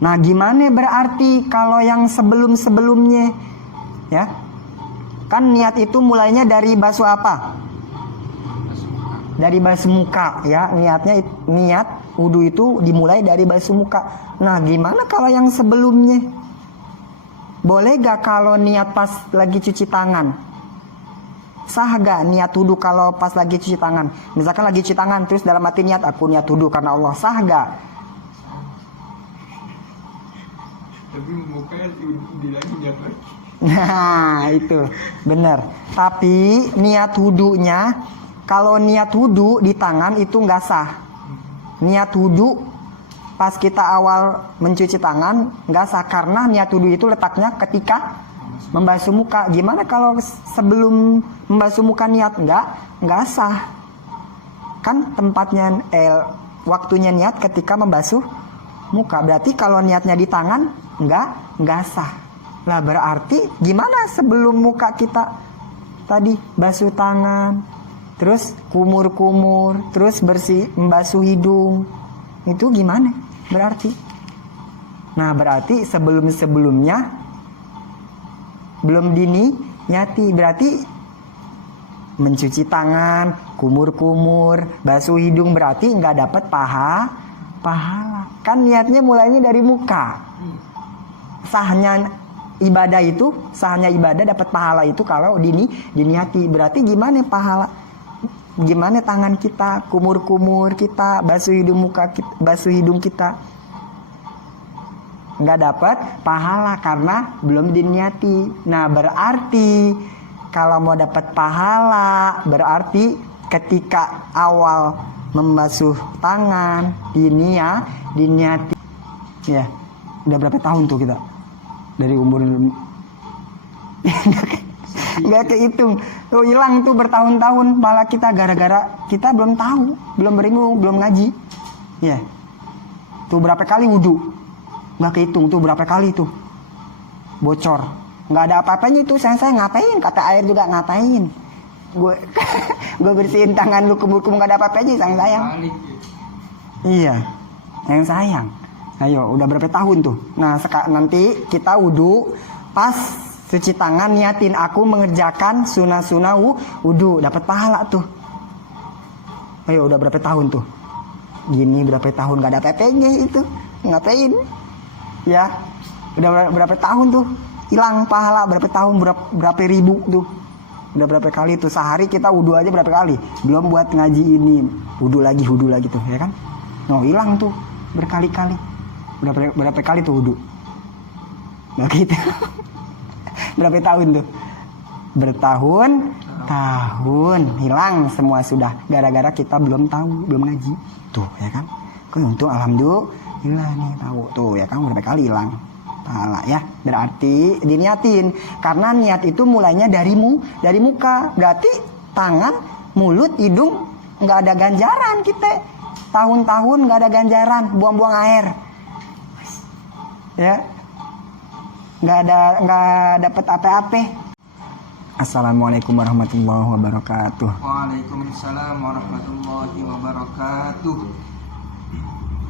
Nah, gimana berarti kalau yang sebelum-sebelumnya? Ya. Kan niat itu mulainya dari basuh apa? Dari basuh muka, ya. Niat wudu itu dimulai dari basuh muka. Nah, gimana kalau yang sebelumnya? Boleh gak kalau niat pas lagi cuci tangan? Sah gak niat wudu kalau pas lagi cuci tangan? Misalkan lagi cuci tangan, terus dalam hati niat, aku niat wudu karena Allah. Sah gak? Tapi mukanya lagi niat lagi. Nah, itu benar. Tapi niat wudunya, kalau niat wudu di tangan itu nggak sah. Niat wudu pas kita awal mencuci tangan nggak sah, karena niat wudu itu letaknya ketika membasuh muka. Gimana kalau sebelum membasuh muka niat? Nggak sah. Kan tempatnya waktunya niat ketika membasuh muka. Berarti kalau niatnya di tangan nggak sah. Lah berarti gimana sebelum muka kita tadi basuh tangan, terus kumur-kumur, terus membasuh hidung, itu gimana berarti? Nah berarti sebelumnya belum diniati, berarti mencuci tangan, kumur-kumur, basuh hidung berarti nggak dapat pahala. Kan niatnya mulainya dari muka. Sahnya ibadah dapat pahala itu kalau diniati. Berarti gimana pahala? Gimana tangan kita, kumur-kumur kita, basuh hidung kita nggak dapat pahala karena belum diniati. Nah berarti kalau mau dapat pahala, berarti ketika awal membasuh tangan diniati. Ya, udah berapa tahun tuh kita? Dari umur nggak kehitung tuh, hilang tuh bertahun-tahun malah kita, gara-gara kita belum tahu, belum berilmu, belum ngaji. Ya, tuh berapa kali wudu nggak kehitung, tuh berapa kali tuh bocor, nggak ada apa-apanya itu. Saya ngapain, kata air juga ngapain, gue bersihin tangan lu kumur-kumur, nggak ada apa-apanya, sayang. Iya, yang sayang. Ayo, udah berapa tahun tuh? Nah, nanti kita wudu, pas cuci tangan niatin aku mengerjakan sunah-sunah wudu, dapat pahala tuh. Ayo, udah berapa tahun tuh? Gini berapa tahun gak ada PP-nya itu, ngapain? Ya, udah berapa tahun tuh? Hilang pahala berapa tahun, berapa ribu tuh? Udah berapa kali tuh, sehari kita wudu aja berapa kali? Belum buat ngaji ini, wudu lagi tuh, ya kan? No, hilang tuh berkali-kali. Berapa kali tuh wudu? Nah gitu. Berapa tahun tuh? Bertahun-tahun hilang semua sudah, gara-gara kita belum tahu, belum ngaji. Tuh ya kan? Untung alhamdulillah nih tahu tuh ya kan, berapa kali hilang pahala ya. Berarti diniatin, karena niat itu mulainya dari muka. Berarti tangan, mulut, hidung nggak ada ganjaran kita. Tahun-tahun nggak ada ganjaran, buang-buang air. Ya, nggak dapat apa-apa. Assalamualaikum warahmatullahi wabarakatuh. Waalaikumsalam warahmatullahi wabarakatuh.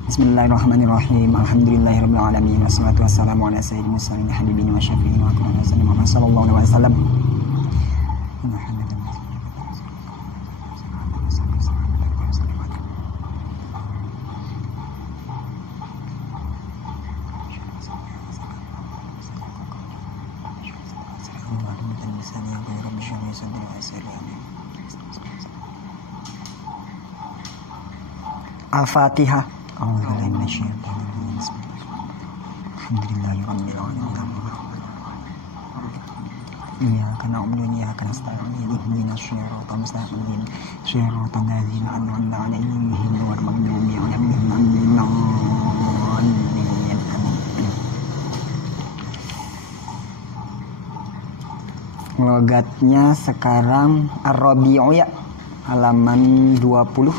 Bismillahirrahmanirrahim. Alhamdulillahirabbil alamin. Wassalatu wassalamu ala sayyidil mursalin habibina wa syafi'ina wa qurana Muhammad sallallahu alaihi wasallam. Al-Fatihah. Iyyaka na'budu wa iyyaka nasta'in. Ihdinas siratal mustaqim. Siratal ladzina an'amta 'alaihim ghairil maghdubi 'alaihim waladdallin. Logatnya sekarang Ar-Rabi'u ya, halaman 20.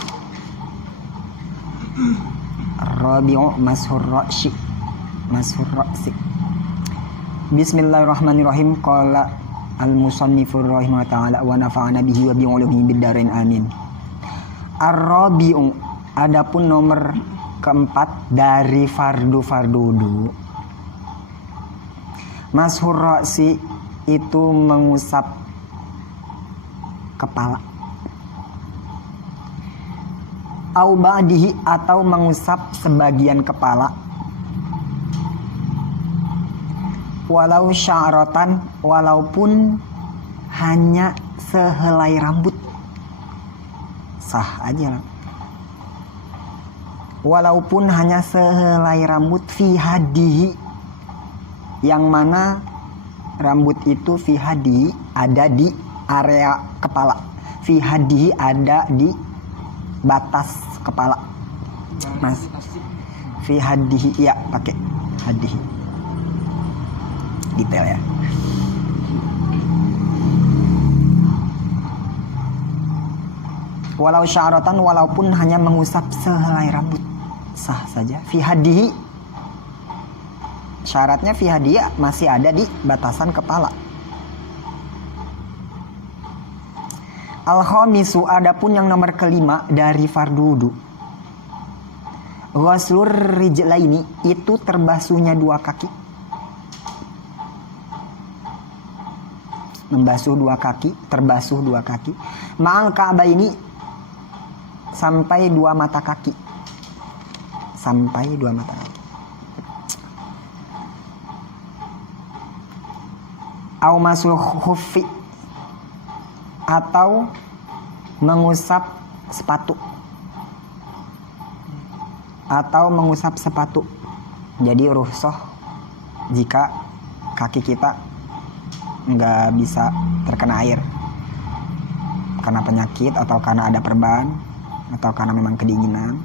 Ar-Rabi'u mashur ra'si. Bismillahirrahmanirrahim. Qala al-musannifur rahimahullah ta'ala wa nafa'ana bihi wa bi'ulumihi bid-darain amin. Ar-Rabi'u, adapun nomor keempat dari fardu wudu. Mashur ra'si itu mengusap kepala. Au ba'dihi atau mengusap sebagian kepala. Walau sya'ratan, walaupun hanya sehelai rambut, sah aja lah. Walaupun hanya sehelai rambut, fi hadihi, yang mana rambut itu fi hadihi ada di area kepala, fi hadihi ada di batas kepala. Mas, fi hadihi, ya pakai hadihi, detail ya. Walau sya'ratan, walaupun hanya mengusap sehelai rambut, sah saja. Fi hadihi, syaratnya fi hadihi masih ada di batasan kepala. Al-khamisu, adapun yang nomor kelima dari fardu wudu. Ghuslur rijlaini, itu terbasuhnya dua kaki. Membasuh dua kaki, terbasuh dua kaki. Ma'al ka'baini, sampai dua mata kaki. Sampai dua mata kaki. Au masul khuffi, atau mengusap sepatu. Atau mengusap sepatu. Jadi rukhsah jika kaki kita nggak bisa terkena air karena penyakit atau karena ada perban atau karena memang kedinginan,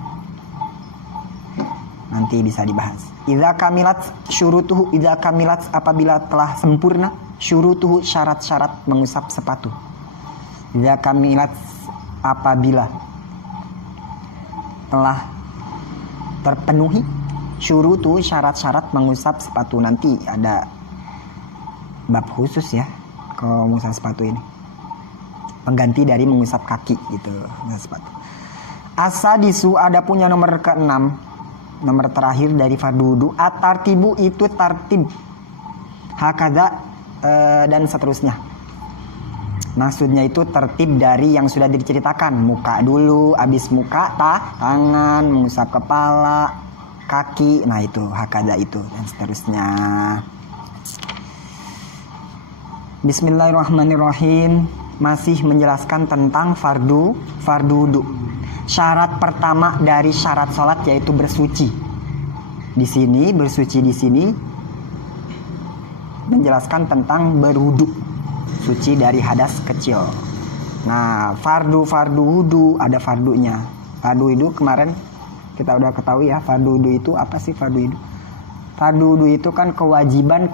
nanti bisa dibahas. Idza kamilat syurutuhu, idza kamilat apabila telah sempurna, syurutuhu syarat-syarat mengusap sepatu. Idza kamilat apabila telah terpenuhi, syurutuhu syarat-syarat mengusap sepatu. Nanti ada bab khusus ya kalau mengusap sepatu ini, pengganti dari mengusap kaki gitu, mengusap sepatu. Asadisu, adapun yang nomor ke-6, nomor terakhir dari fardu wudu. At-tartibu, itu tartib, hakada, dan seterusnya. Maksudnya itu tertib dari yang sudah diceritakan, muka dulu, habis muka tangan, mengusap kepala, kaki, nah itu hakada itu dan seterusnya. Bismillahirrahmanirrahim. Masih menjelaskan tentang fardu wudu. Syarat pertama dari syarat sholat yaitu bersuci. Di sini bersuci di sini menjelaskan tentang berwudu, suci dari hadas kecil. Nah, fardu wudu ada fardunya. Fardu wudu kemarin kita udah ketahui ya. Fardu wudu itu apa sih fardu wudu? Fardu wudu itu kan kewajiban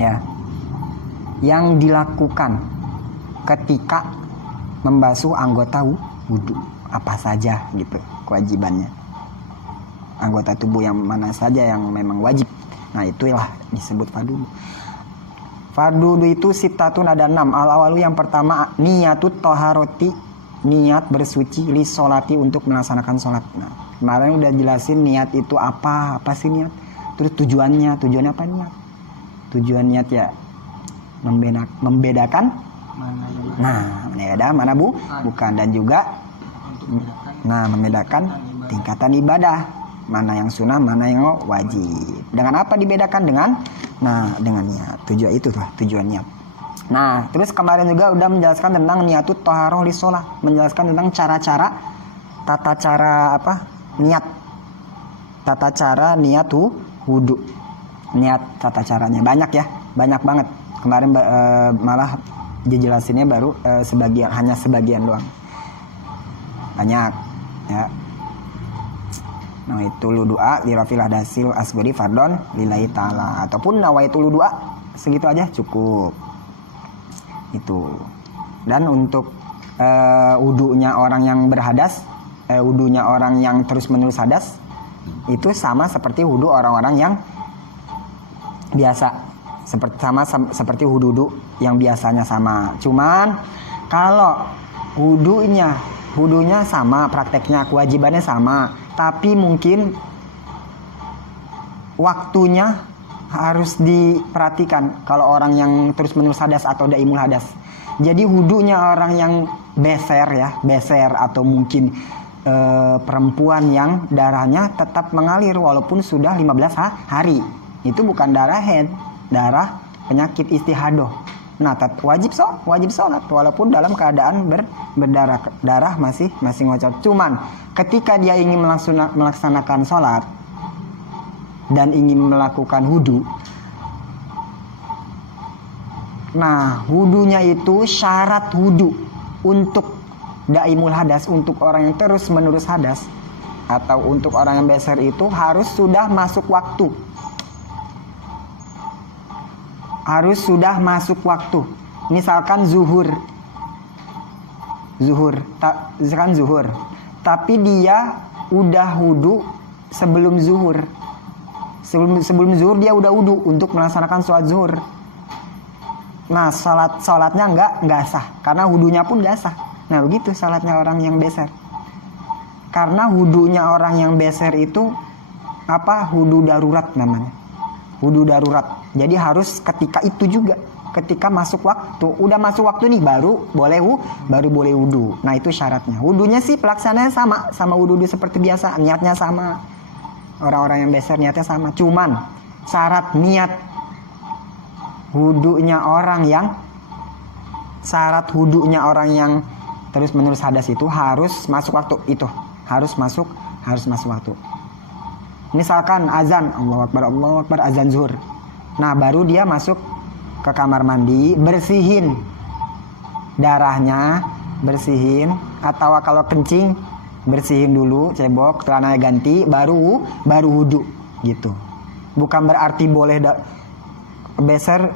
ya, yang dilakukan ketika membasuh anggota wudu, apa saja gitu kewajibannya. Anggota tubuh yang mana saja yang memang wajib. Nah, itulah disebut fardu wudu. Fardu wudu itu sitatun, ada 6. Al-awalu, yang pertama, niyatut toharoti, niat bersuci, li sholati, untuk melaksanakan sholat. Nah, kemarin udah jelasin niat itu apa sih niat. Terus tujuannya apa niat? Tujuan niat ya membedakan mana yang nah mana bukan, dan juga membedakan tingkatan ibadah, mana yang sunnah, mana yang wajib. Dengan apa dibedakan? Dengan niat. Tujuan itu tuh tujuan niat. Nah, terus kemarin juga udah menjelaskan tentang niatut toharoh li sholah, menjelaskan tentang tata cara niat wudu. Niat tata caranya banyak ya, banyak banget. Kemarin malah dijelasinnya baru hanya sebagian doang. Banyak ya. Nawaitul doa li rafil hadasil asgori fardon lillahi ta'ala, ataupun nawaitul doa segitu aja cukup. Itu. Dan untuk wudunya orang yang berhadas, wudunya orang yang terus-menerus hadas, itu sama seperti wudu orang-orang yang biasa. Seperti wudu yang biasanya sama. Cuman kalau wudunya sama, prakteknya kewajibannya sama, Tapi mungkin waktunya harus diperhatikan kalau orang yang terus-menerus hadas atau daimul hadas. Jadi wudunya orang yang beser atau mungkin perempuan yang darahnya tetap mengalir walaupun sudah 15 hari. Itu bukan darah haid, darah penyakit istihadoh. Nah, wajib sholat walaupun dalam keadaan darah masih ngocor. Cuman ketika dia ingin melaksanakan sholat dan ingin melakukan wudu, nah wudunya itu syarat wudu untuk daimul hadas, untuk orang yang terus menerus hadas atau untuk orang yang beser itu harus sudah masuk waktu. Harus sudah masuk waktu. Misalkan zuhur. Tapi dia udah wudu sebelum zuhur. Sebelum zuhur dia udah wudu untuk melaksanakan sholat zuhur. Nah, sholatnya enggak sah karena wudunya pun enggak sah. Nah, begitu sholatnya orang yang beser. Karena wudunya orang yang beser itu wudu darurat namanya. Wudu darurat. Jadi harus ketika itu juga, ketika masuk waktu, udah masuk waktu nih baru boleh wudu. Nah, itu syaratnya. Wudunya sih pelaksanaannya sama wudu seperti biasa, niatnya sama. Orang-orang yang beser niatnya sama. Cuman syarat niat wudunya orang yang terus-menerus hadas itu harus masuk waktu itu. Harus masuk waktu. Misalkan azan, Allahu Akbar, azan zuhur. Nah, baru dia masuk ke kamar mandi, bersihin darahnya, atau kalau kencing bersihin dulu, cebok, celananya ganti, baru wudu gitu. Bukan berarti boleh beser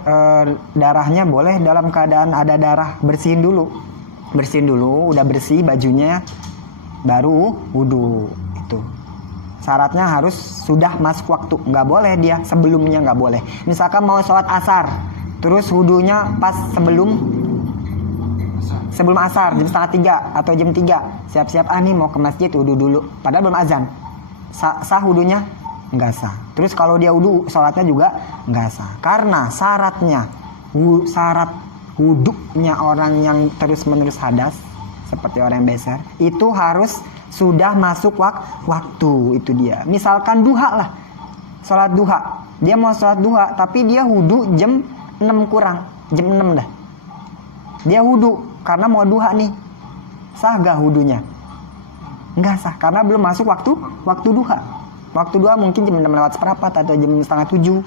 darahnya boleh dalam keadaan ada darah, bersihin dulu, udah bersih bajunya, baru wudu itu. Syaratnya harus sudah masuk waktu, nggak boleh dia sebelumnya, nggak boleh. Misalkan mau sholat asar, terus wudunya pas sebelum asar, jam 2:30 atau jam 3, siap-siap nih mau ke masjid, wudu dulu, padahal belum azan. Sah wudunya? Nggak sah. Terus kalau dia wudu, sholatnya juga nggak sah. Karena syarat wudunya orang yang terus-menerus hadas, seperti orang yang beser, itu harus sudah masuk waktu. Itu dia. Misalkan duha lah, sholat duha, dia mau sholat duha tapi dia wudu jam 6 kurang, jam 6 dah dia wudu karena mau duha nih. Sah gak wudunya? Nggak sah karena belum masuk waktu duha. Waktu duha mungkin jam 6 lewat seperempat atau jam 6:30.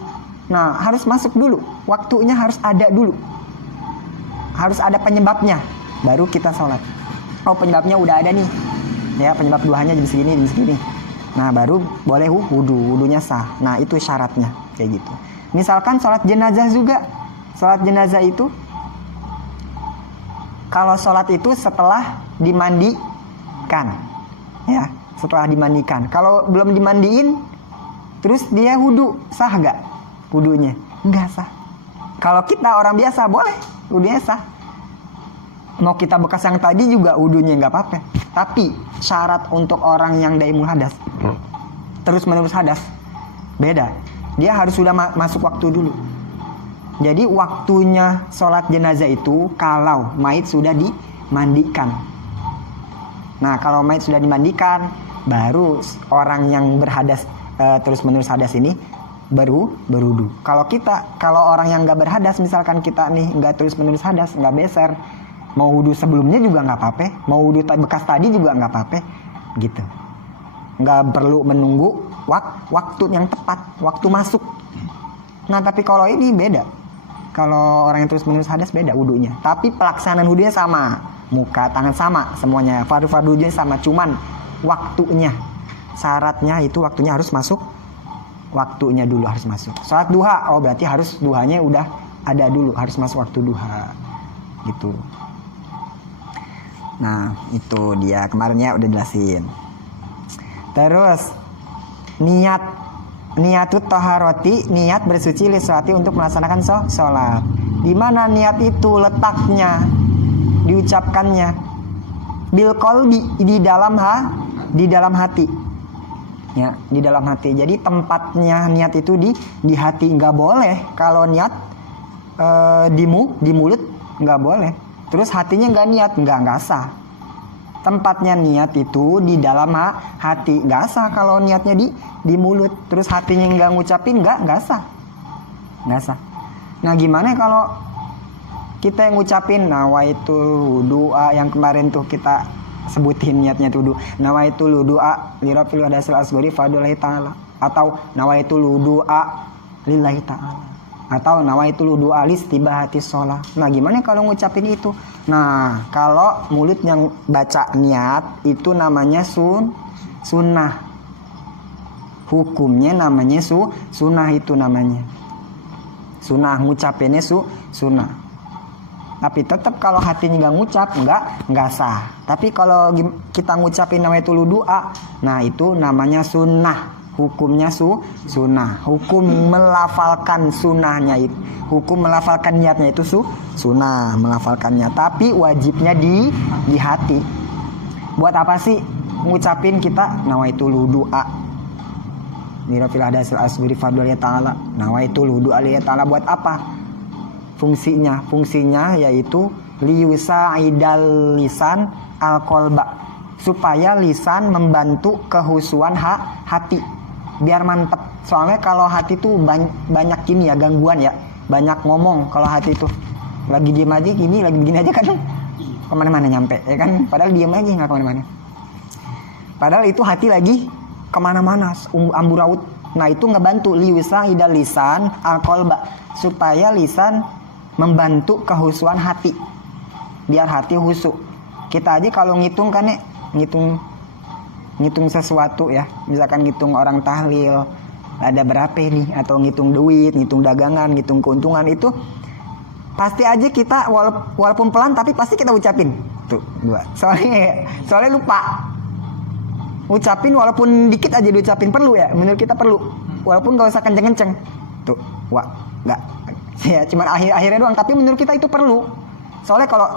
Nah, harus masuk dulu, waktunya harus ada dulu, harus ada penyebabnya, baru kita sholat. Oh, penyebabnya udah ada nih ya, penyebab duhanya jam segini. Nah, baru boleh wudunya sah. Nah, itu syaratnya kayak gitu. Misalkan sholat jenazah juga. Sholat jenazah itu, kalau sholat itu setelah dimandikan ya, setelah dimandikan. Kalau belum dimandiin terus dia wudu, sah gak wudunya? Enggak sah. Kalau kita orang biasa boleh wudunya sah. Mau kita bekas yang tadi juga wudunya nggak apa-apa. Tapi syarat untuk orang yang daimul hadas, terus menerus hadas, beda. Dia harus sudah masuk waktu dulu. Jadi waktunya sholat jenazah itu kalau mayit sudah dimandikan. Nah, kalau mayit sudah dimandikan, baru orang yang berhadas terus menerus hadas ini baru wudu. Kalau orang yang nggak berhadas, misalkan kita nih nggak terus menerus hadas, nggak beser, mau wudu sebelumnya juga nggak apa-apa, mau wudu bekas tadi juga nggak apa-apa, gitu. Nggak perlu menunggu waktu yang tepat, waktu masuk. Nah, tapi kalau ini beda. Kalau orang yang terus menerus hadas beda wudunya. Tapi pelaksanaan wudunya sama, muka, tangan sama, semuanya. Fardu wudunya sama, cuman waktunya, syaratnya itu waktunya harus masuk. Waktunya dulu harus masuk. Sholat duha, oh berarti harus duhanya udah ada dulu, harus masuk waktu duha, gitu. Nah, itu dia kemarinnya udah jelasin. Terus niatut taharoti, niat bersuci li sholati untuk melaksanakan sholat. Di mana niat itu letaknya, diucapkannya? Bil qalbi, di dalam hati. Ya, di dalam hati. Jadi tempatnya niat itu di hati, nggak boleh. Kalau niat di mulut nggak boleh. Terus hatinya nggak niat, nggak sah. Tempatnya niat itu di dalam hati, nggak sah. Kalau niatnya di mulut, terus hatinya nggak ngucapin, nggak sah, nggak sah. Nah, gimana kalau kita yang ngucapin nawaitul doa yang kemarin tuh kita sebutin niatnya tuh nawaitul doa lirafil hadasil asgori fadlillahi ta'ala, atau nawaitul doa lillahi ta'ala, atau nawaitul doa listibahati sholat. Nah, gimana kalau ngucapin itu? Nah, kalau mulut yang baca niat itu namanya sunnah. Hukumnya namanya sunnah, itu namanya sunnah, ngucapinnya sunnah. Tapi tetap kalau hatinya nggak ngucap, nggak sah. Tapi kalau kita ngucapin nawaitul doa, nah itu namanya sunnah. Hukumnya sunnah. Hukum melafalkan sunnahnya itu, hukum melafalkan niatnya itu sunnah, melafalkannya. Tapi wajibnya di hati. Buat apa sih ngucapin kita nawaitul doa mirafil hadasil asguri fadlillahi ta'ala, nawaitul doa lillahi ta'ala? Buat apa fungsinya yaitu liyusa'idal lisan al-qalba, supaya lisan membantu kehusuan hati biar mantep. Soalnya kalau hati tuh banyak ini ya, gangguan ya, banyak ngomong. Kalau hati tuh lagi diem aja gini, lagi begini aja kan kemana-mana nyampe ya kan, padahal diem aja nggak kemana-mana, padahal itu hati lagi kemana-mana amburaut. Nah, itu ngebantu liyusa'idal lisan al-qalba, supaya lisan membantu kehusuan hati biar hati husu. Kita aja kalau ngitung kan ya, ngitung sesuatu ya, misalkan ngitung orang tahlil ada berapa nih, atau ngitung duit, ngitung dagangan, ngitung keuntungan, itu pasti aja kita walaupun pelan tapi pasti kita ucapin tuh 2. Soalnya lupa ucapin, walaupun dikit aja diucapin, perlu ya, menurut kita perlu, walaupun gak usah kenceng-kenceng tuh, nggak ya, cuman akhirnya doang, tapi menurut kita itu perlu. Soalnya kalau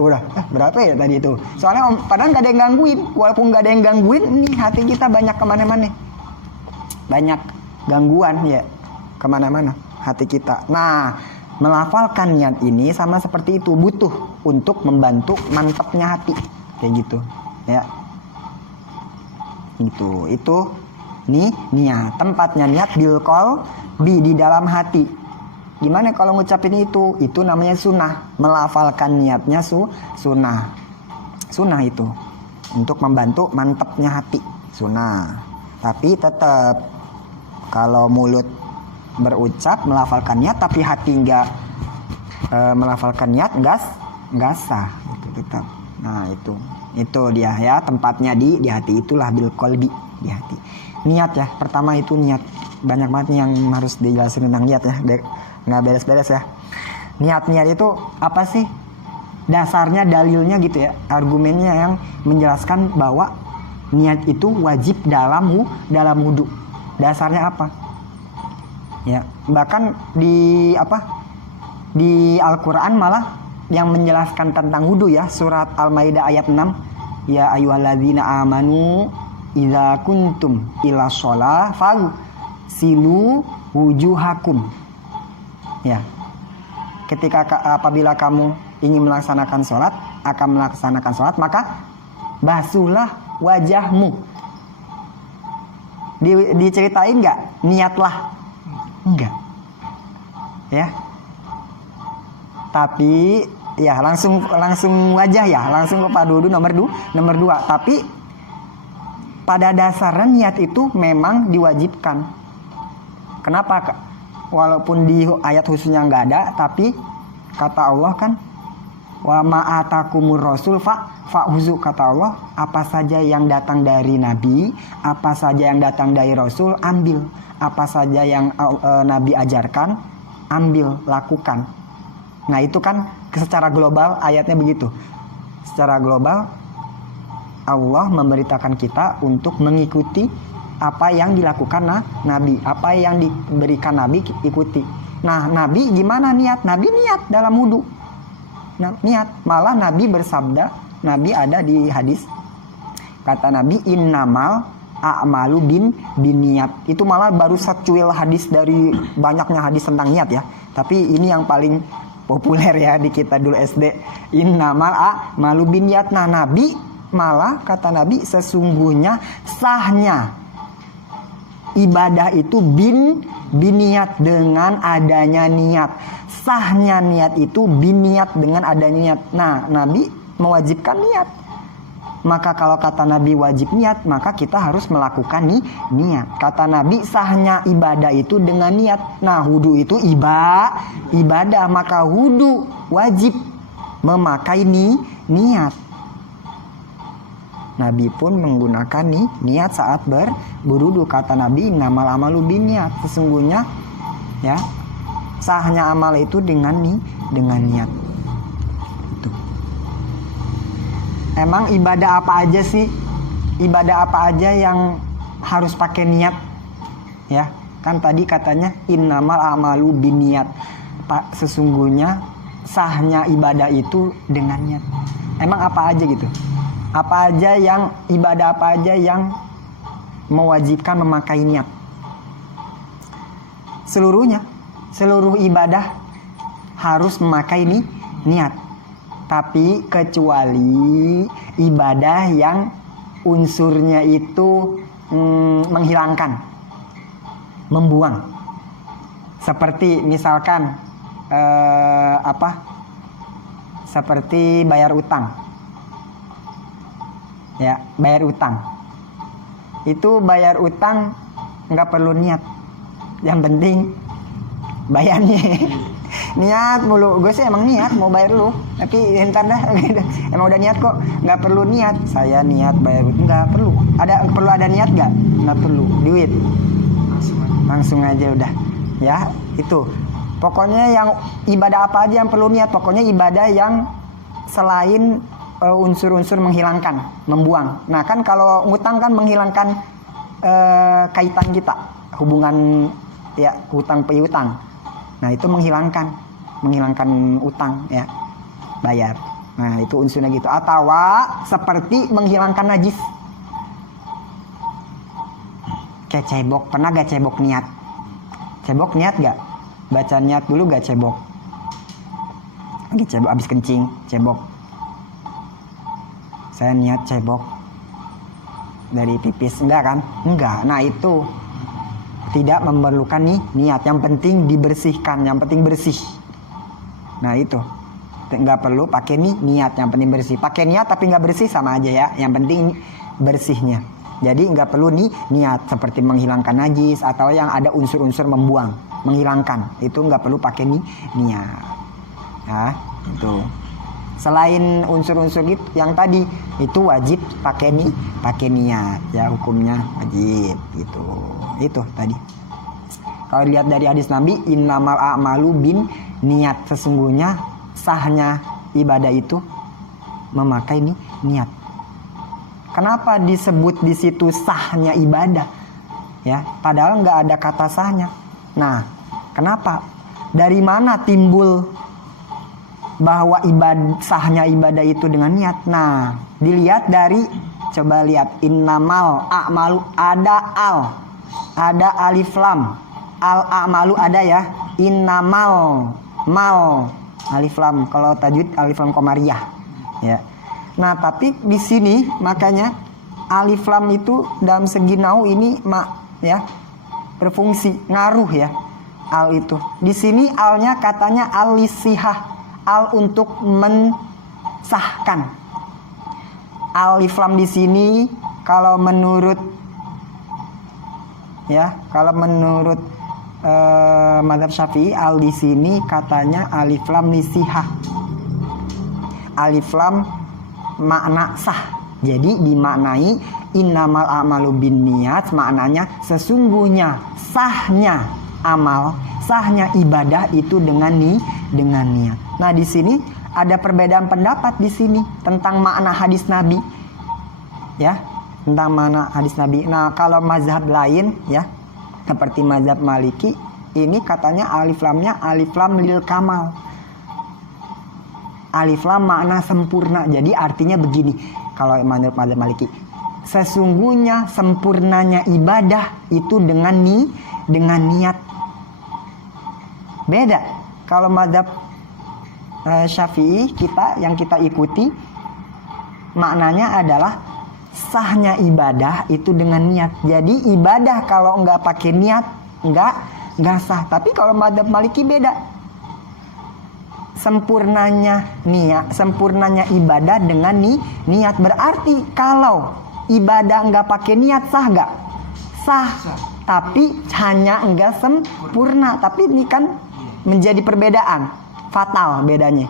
udah berapa ya tadi itu, soalnya padahal nggak ada yang gangguin, walaupun nggak ada yang gangguin, nih hati kita banyak kemana-mana, banyak gangguan ya, kemana-mana hati kita. Nah, melafalkan niat ini sama seperti itu, butuh untuk membantu mantapnya hati kayak gitu ya. Itu nih niat, tempatnya niat bilkol di dalam hati. Gimana kalau ngucapin itu? Itu namanya sunnah. Melafalkan niatnya sunnah. Sunnah itu untuk membantu mantapnya hati, sunnah. Tapi tetap kalau mulut berucap melafalkan niat, tapi hati nggak melafalkan niat, nggak sah. Itu tetap. Nah, itu dia ya, tempatnya di hati. Itulah bil qalbi, di hati. Niat ya, pertama itu niat. Banyak banget nih yang harus dijelasin tentang niat ya, nggak beres-beres ya. Niat itu apa sih? Dasarnya, dalilnya gitu ya, argumennya yang menjelaskan bahwa niat itu wajib dalam wudu. Dasarnya apa? Ya, bahkan di Al-Qur'an malah yang menjelaskan tentang wudu ya, surat Al-Maidah ayat 6. Ya ayyuhalladzina amanu idza kuntum ila shalah silu wujuhakum. Ya. Ketika apabila kamu ingin melaksanakan sholat, maka basuhlah wajahmu. Diceritain nggak? Niatlah? Enggak. Ya. Tapi ya langsung wajah ya, langsung kepada wudu nomor 2. Tapi pada dasarnya niat itu memang diwajibkan. Kenapa? Walaupun di ayat khususnya nggak ada, tapi kata Allah kan, wa ma'atakumur rasul fa'huzu, kata Allah, apa saja yang datang dari Nabi, apa saja yang datang dari Rasul, ambil. Apa saja yang Nabi ajarkan, ambil, lakukan. Nah, itu kan secara global ayatnya begitu. Secara global Allah memberitakan kita untuk mengikuti apa yang dilakukan Nabi, apa yang diberikan Nabi ikuti. Nah, Nabi gimana niat? Nabi niat dalam wudu. Niat, malah Nabi bersabda, Nabi ada di hadis Kata Nabi, innamal a'malu biniat. Itu malah baru secuil hadis dari banyaknya hadis tentang niat ya. Tapi ini yang paling populer ya di kita dulu SD. Innamal a'malu biniat. Nah, Nabi malah kata Nabi, sesungguhnya sahnya ibadah itu biniat, dengan adanya niat. Sahnya niat itu biniat, dengan adanya niat. Nah, Nabi mewajibkan niat. Maka kalau kata Nabi wajib niat, maka kita harus melakukan niat. Kata Nabi, sahnya ibadah itu dengan niat. Nah, wudu itu ibadah, maka wudu wajib memakai niat. Nabi pun menggunakan niat saat berwudu. Kata Nabi, innamal amalu biniat. Sesungguhnya ya, sahnya amal itu dengan niat. Itu. Emang ibadah apa aja sih? Ibadah apa aja yang harus pakai niat? Ya, kan tadi katanya innamal amalu biniat. Pak, sesungguhnya sahnya ibadah itu dengan niat. Emang apa aja gitu? Apa aja yang ibadah apa aja yang mewajibkan memakai niat? Seluruhnya, seluruh ibadah harus memakai niat. Tapi kecuali ibadah yang unsurnya itu menghilangkan, membuang. Seperti misalkan seperti bayar utang. Ya, bayar utang. Itu bayar utang nggak perlu niat. Yang penting bayarnya. Niat mulu. Gue sih emang niat mau bayar lu, tapi entar dah. Emang udah niat kok, nggak perlu niat. Saya niat bayar utang, nggak perlu. Perlu ada niat nggak? Nggak perlu. Duit langsung aja udah. Ya, itu. Pokoknya yang ibadah apa aja yang perlu niat. Pokoknya ibadah yang selain unsur-unsur menghilangkan, membuang. Nah kan kalau ngutang kan menghilangkan kaitan kita, hubungan ya, hutang piutang. Nah itu menghilangkan utang ya, bayar. Nah itu unsurnya gitu. Atau seperti menghilangkan najis. Kayak cebok, pernah gak cebok niat? Cebok niat gak? Baca niat dulu gak cebok? Lagi cebok, abis kencing, cebok. Saya niat cebok dari pipis, enggak kan? Enggak. Nah itu tidak memerlukan niat. Yang penting dibersihkan, yang penting bersih. Nah itu nggak perlu pakai niat, yang penting bersih. Pakai niat tapi nggak bersih sama aja ya. Yang penting bersihnya. Jadi nggak perlu niat seperti menghilangkan najis atau yang ada unsur-unsur membuang, menghilangkan. Itu nggak perlu pakai niat. Ya itu. Selain unsur-unsur itu yang tadi itu wajib pakai niat ya, hukumnya wajib gitu. Itu tadi. Kalau lihat dari hadis Nabi, innamal a'malu niat, sesungguhnya sahnya ibadah itu memakai niat. Kenapa disebut di situ sahnya ibadah? Ya, padahal nggak ada kata sahnya. Nah, kenapa? Dari mana timbul bahwa sahnya ibadah itu dengan niat? Nah, dilihat dari, coba lihat, innamal a'malu, ada alif lam, al a'malu ada ya, innamal mal alif lam, kalau tajwid alif lam komariah ya. Nah tapi di sini makanya alif lam itu dalam segi nahwu ini ya berfungsi ngaruh ya, al itu di sini alnya katanya al-lisihah, al untuk mensahkan. Alif lam di sini kalau menurut mazhab Syafi'i, al di sini katanya alif lam lisihah. Alif lam makna sah. Jadi dimaknai innamal a'malu binniyat, maknanya sesungguhnya sahnya amal, sahnya ibadah itu dengan niat. Nah, di sini ada perbedaan pendapat di sini tentang makna hadis Nabi. Ya, tentang makna hadis Nabi. Nah, kalau mazhab lain ya, seperti mazhab Maliki, ini katanya alif lamnya alif lam lil kamal. Alif lam makna sempurna. Jadi artinya begini, kalau menurut mazhab Maliki, sesungguhnya sempurnanya ibadah itu dengan niat. Beda kalau mazhab Syafi'i kita yang kita ikuti, maknanya adalah sahnya ibadah itu dengan niat. Jadi ibadah kalau enggak pakai niat enggak sah. Tapi kalau mazhab Maliki beda. Sempurnanya ibadah dengan niat. Berarti kalau ibadah enggak pakai niat sah enggak? Sah. Tapi hanya enggak sempurna. Tapi ini kan menjadi perbedaan. Fatal bedanya.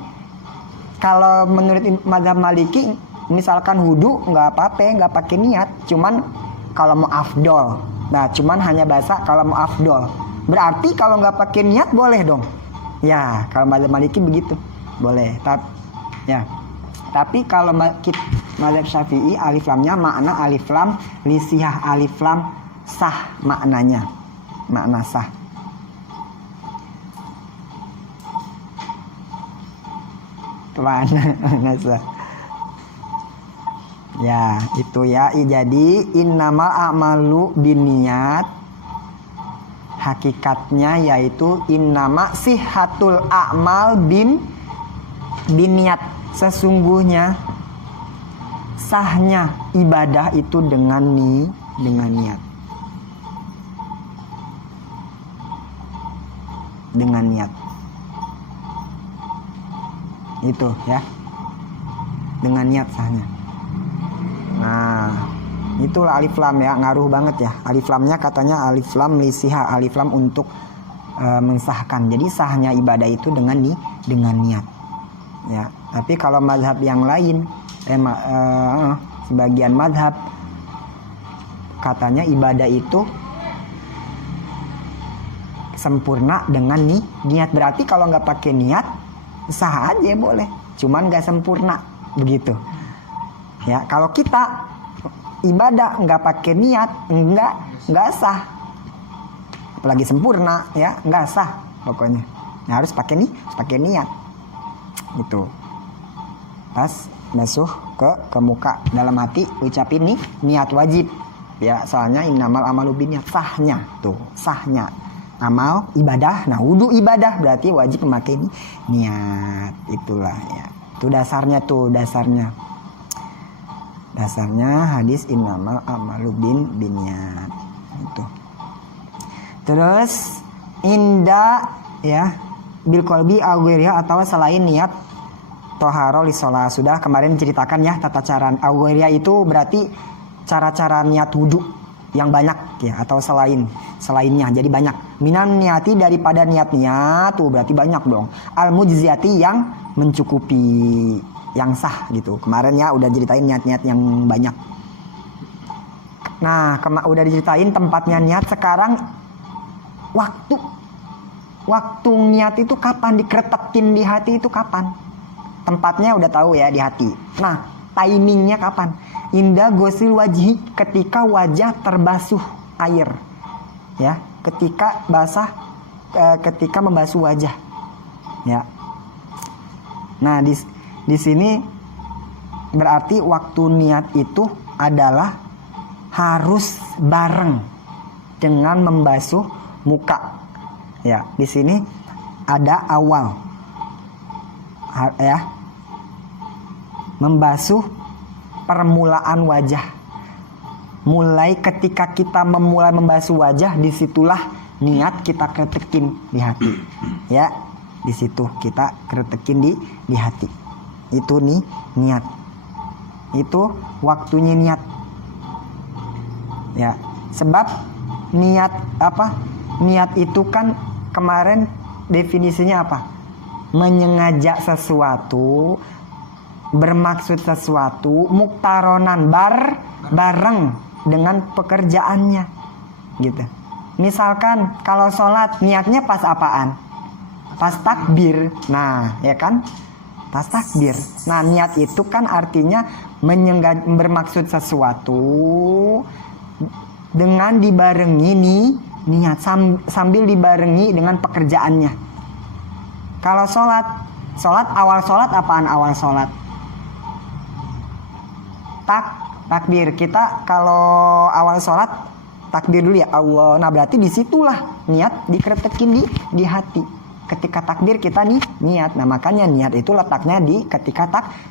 Kalau menurut mazhab Maliki, misalkan wudu nggak apa-apa, nggak pakai niat, cuman kalau mau afdol. Nah, cuman hanya bahasa kalau mau afdol. Berarti kalau nggak pakai niat boleh dong. Ya, kalau mazhab Maliki begitu, boleh. Tapi kalau mazhab Syafi'i alif lamnya makna alif lam lisihah, alif lam sah maknanya, makna sah. Nasa. Ya, itu ya. Jadi innamal a'malu binniyat, hakikatnya yaitu innama sihatul a'mal binniyat. Sesungguhnya sahnya ibadah itu dengan niat. Dengan niat. Itu ya, dengan niat sahnya. Nah, itulah alif lam ya, ngaruh banget ya. Alif lamnya katanya alif lam lisiha, alif lam untuk mensahkan. Jadi sahnya ibadah itu dengan niat ya. Tapi kalau mazhab yang lain, sebagian mazhab katanya ibadah itu sempurna dengan niat. Berarti kalau nggak pakai niat sah aja boleh, cuman nggak sempurna begitu ya. Kalau kita ibadah nggak pakai niat nggak sah, apalagi sempurna ya, nggak sah pokoknya. Ya, harus pakai niat itu. Pas masuk ke muka, dalam hati ucapin niat wajib ya, soalnya innamal amalu binniyat, sahnya tuh, sahnya amal ibadah. Nah, wudu ibadah berarti wajib memakai niat. Itulah ya. Itu dasarnya hadis innamal amalu binniyat. Itu. Terus inda ya bil qalbi awwiriha, atau selain niat toharo li sholat. Sudah kemarin ceritakan ya tata cara awwiriha itu berarti cara-cara niat wudu yang banyak ya, atau selainnya. Jadi banyak. Minan niati, daripada niat-niat tuh berarti banyak dong. Al mujziati, yang mencukupi, yang sah gitu. Kemarin ya udah ceritain niat-niat yang banyak. Nah, udah diceritain tempatnya niat. Sekarang waktu niat itu kapan, dikretekin di hati itu kapan? Tempatnya udah tahu ya, di hati. Nah, timingnya kapan? Inda gosil wajhi, ketika wajah terbasuh air ya, ketika membasuh wajah ya. Nah, di sini berarti waktu niat itu adalah harus bareng dengan membasuh muka ya. Di sini ada awal ya, membasuh permulaan wajah. Mulai ketika kita memulai membasuh wajah, disitulah niat kita kretekin di hati ya. Di situ kita kretekin di hati. Itu niat. Itu waktunya niat ya. Sebab niat apa? Niat itu kan kemarin definisinya apa? Menyengaja sesuatu, bermaksud sesuatu, muktaronan, bareng dengan pekerjaannya gitu. Misalkan kalau sholat niatnya pas apaan? Pas takbir. Nah ya kan, pas takbir. Nah, niat itu kan artinya bermaksud sesuatu dengan dibarengi niat, sambil dibarengi dengan pekerjaannya. Kalau sholat awal sholat apaan? Awal sholat Takbir. Kita kalau awal sholat takbir dulu ya Allah. Nah berarti disitulah niat dikretekin di hati. Ketika takbir kita nih niat. Nah makanya niat itu letaknya di ketika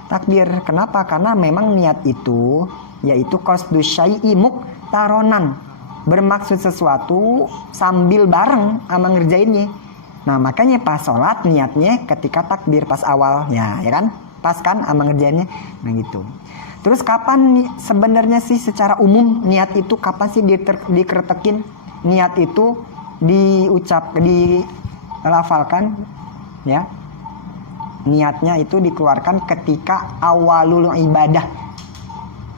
takbir. Kenapa? Karena memang niat itu yaitu qasdu syai'i muqtaronan, bermaksud sesuatu sambil bareng sama ngerjainnya. Nah makanya pas sholat niatnya ketika takbir pas awal ya kan, pas kan sama ngerjainnya. Nah gitu. Terus kapan sebenarnya sih secara umum niat itu kapan sih dikretekin? Niat itu dilafalkan ya. Niatnya itu dikeluarkan ketika awalul ibadah.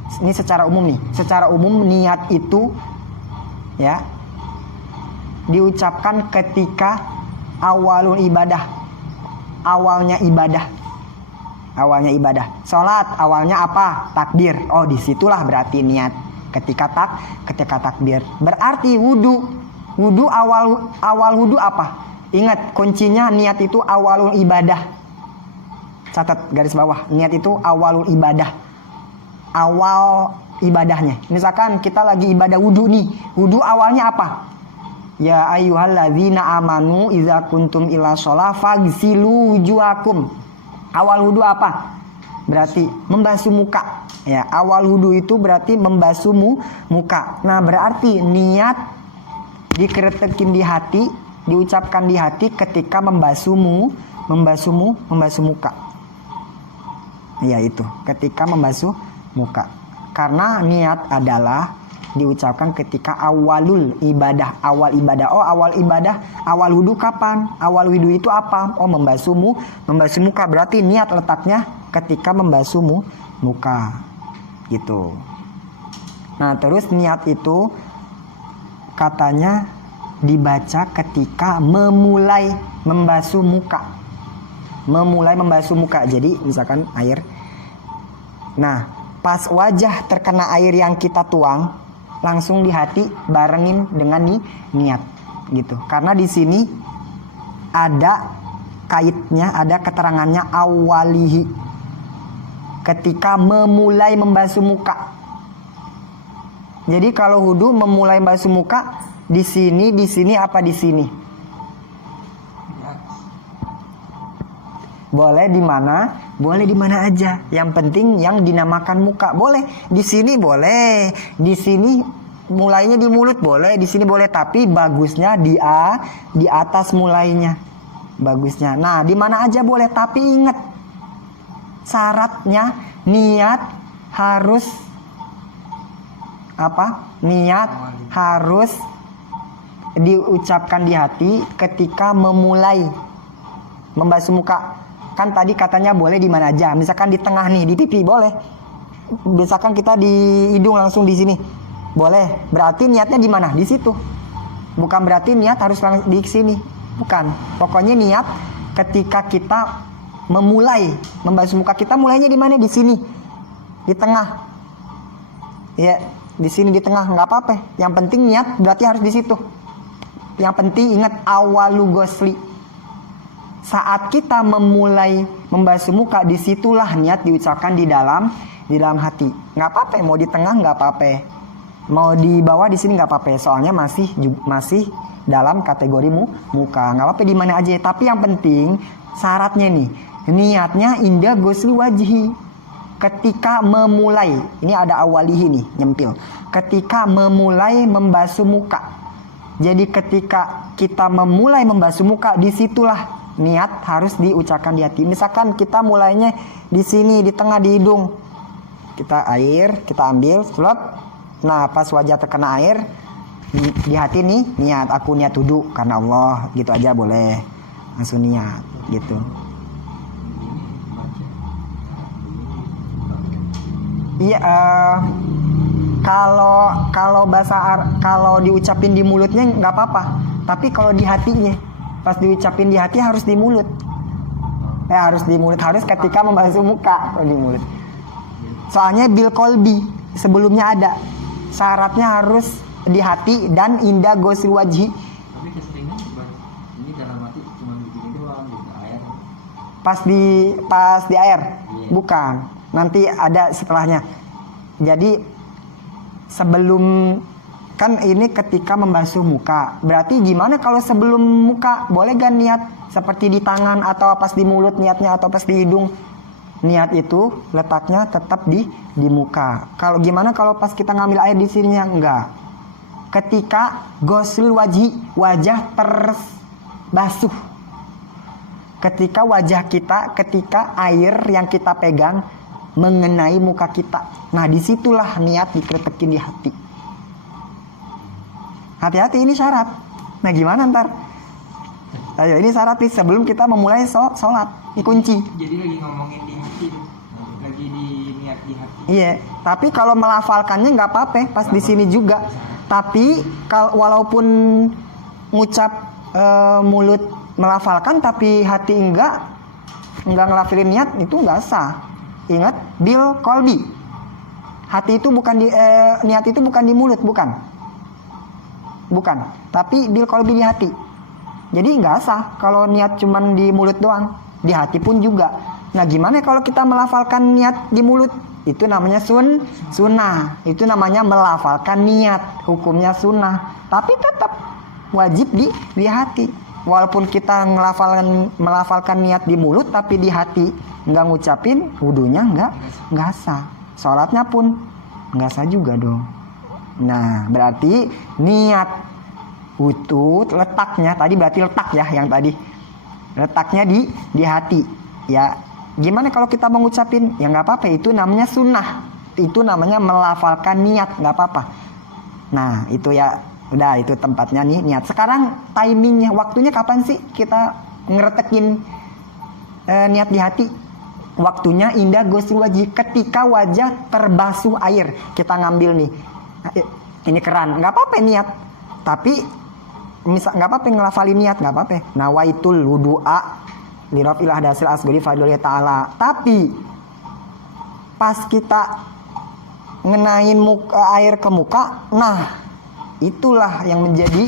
Ini secara umum nih. Secara umum niat itu ya diucapkan ketika awalul ibadah. Awalnya ibadah. Awalnya ibadah. Sholat awalnya apa? Takbir. Oh disitulah berarti niat ketika takbir. Berarti wudu. Wudu awal wudu apa? Ingat kuncinya niat itu awalul ibadah. Catat garis bawah. Niat itu awalul ibadah. Awal ibadahnya. Misalkan kita lagi ibadah wudu nih. Wudu awalnya apa? Ya ayyuhalladzina amanu idza kuntum ila shalah faghsilu wujuhakum. Awal wudu apa? Berarti membasuh muka. Ya, awal wudu itu berarti membasuh muka. Nah, berarti niat dikretekin di hati, diucapkan di hati ketika membasuh muka. Ya itu, ketika membasuh muka. Karena niat adalah diucapkan ketika awalul ibadah. Awal ibadah. Oh awal ibadah. Awal wudu kapan? Awal wudu itu apa? Oh membasuh muka. Berarti niat letaknya ketika membasuh muka. Gitu. Nah terus niat itu katanya dibaca ketika memulai membasuh muka. Memulai membasuh muka. Jadi misalkan air. Nah pas wajah terkena air yang kita tuang, langsung di hati barengin dengan niat gitu. Karena di sini ada kaitnya, ada keterangannya awalihi. Ketika memulai membasuh muka. Jadi kalau wudu memulai membasuh muka di sini apa di sini? Boleh di mana? Boleh di mana aja. Yang penting yang dinamakan muka. Boleh di sini boleh. Di sini mulainya di mulut boleh. Di sini boleh. Tapi bagusnya di atas mulainya. Bagusnya. Nah, di mana aja boleh. Tapi ingat syaratnya niat harus apa? Niat harus diucapkan di hati ketika memulai membasuh muka. Kan tadi katanya boleh di mana aja. Misalkan di tengah nih, di pipi boleh. Misalkan kita di hidung langsung di sini. Boleh. Berarti niatnya di mana? Di situ. Bukan berarti niat harus di sini. Bukan. Pokoknya niat ketika kita memulai membasuh muka kita, mulainya di mana? Di sini. Di tengah. Ya, di sini di tengah enggak apa-apa. Yang penting niat berarti harus di situ. Yang penting ingat awalu ghusli. Saat kita memulai membasuh muka, disitulah niat diucapkan di dalam hati. Nggak apa-apa, mau di tengah nggak apa-apa, mau di bawah di sini nggak apa-apa. Soalnya masih dalam kategori muka. Nggak apa-apa di mana aja. Tapi yang penting syaratnya nih, niatnya inda ghusli wajhi. Ketika memulai, ini ada awalihi nih, nyempil. Ketika memulai membasuh muka. Jadi ketika kita memulai membasuh muka, disitulah niat harus diucapkan di hati. Misalkan kita mulainya di sini, di tengah, di hidung. Kita air, kita ambil, selop. Nah, pas wajah terkena air, di hati nih, niat. Aku niat wudu karena Allah. Gitu aja boleh. Langsung niat, gitu. Iya, kalau kalau diucapin di mulutnya nggak apa-apa. Tapi kalau di hatinya, pas diucapin di hati harus di mulut. Harus di mulut, harus ketika membasuh muka di mulut. Soalnya bil kolbi sebelumnya ada syaratnya harus di hati dan indah ghusli wajhi. Tapi keseringan ini dalam hati cuma begini doang gitu, air. Pas di air, bukan. Nanti ada setelahnya. Jadi sebelum, kan ini ketika membasuh muka. Berarti gimana kalau sebelum muka? Boleh gak niat seperti di tangan atau pas di mulut niatnya atau pas di hidung? Niat itu letaknya tetap di muka. Kalau gimana kalau pas kita ngambil air di sininya? Enggak. Ketika ghusl wajah terbasuh. Ketika wajah kita, ketika air yang kita pegang mengenai muka kita. Nah, disitulah niat dikretekin di hati. Hati-hati, ini syarat. Nah, gimana ntar? Ayo, ini syarat nih sebelum kita memulai sholat. Ini kunci. Jadi lagi ngomongin di hati tuh. Lagi di niat di hati. Iya, tapi kalau melafalkannya nggak apa-apa, pas di sini juga. Tapi walaupun ngucap mulut melafalkan tapi hati enggak ngelafalin niat, itu enggak sah. Ingat, bil kolbi. Hati itu bukan niat itu bukan di mulut, bukan. Tapi bil kolbi di hati. Jadi enggak sah kalau niat cuman di mulut doang, di hati pun juga. Nah, gimana kalau kita melafalkan niat di mulut? Itu namanya sunnah. Itu namanya melafalkan niat, hukumnya sunnah. Tapi tetap wajib di hati. Walaupun kita melafalkan niat di mulut, tapi di hati nggak ngucapin, wudunya nggak sah. Sholatnya pun nggak sah juga dong. Nah, berarti niat wudu letaknya tadi, berarti letak ya yang tadi. Letaknya di hati. Ya, gimana kalau kita mengucapin? Ya nggak apa-apa, itu namanya sunnah. Itu namanya melafalkan niat, nggak apa-apa. Nah, itu ya. Udah, itu tempatnya nih niat. Sekarang timingnya, waktunya kapan sih kita ngeretekin niat di hati? Waktunya indah ghusl wajih, ketika wajah terbasuh air. Kita ngambil nih, ini keran, nggak apa-apa niat. Tapi misal nggak apa-apa ngelafalin niat, nggak apa-apa. Nawaitul wudu'a lirafil hadasil asgari fadlillah ta'ala. Tapi pas kita ngenain air ke muka, nah itulah yang menjadi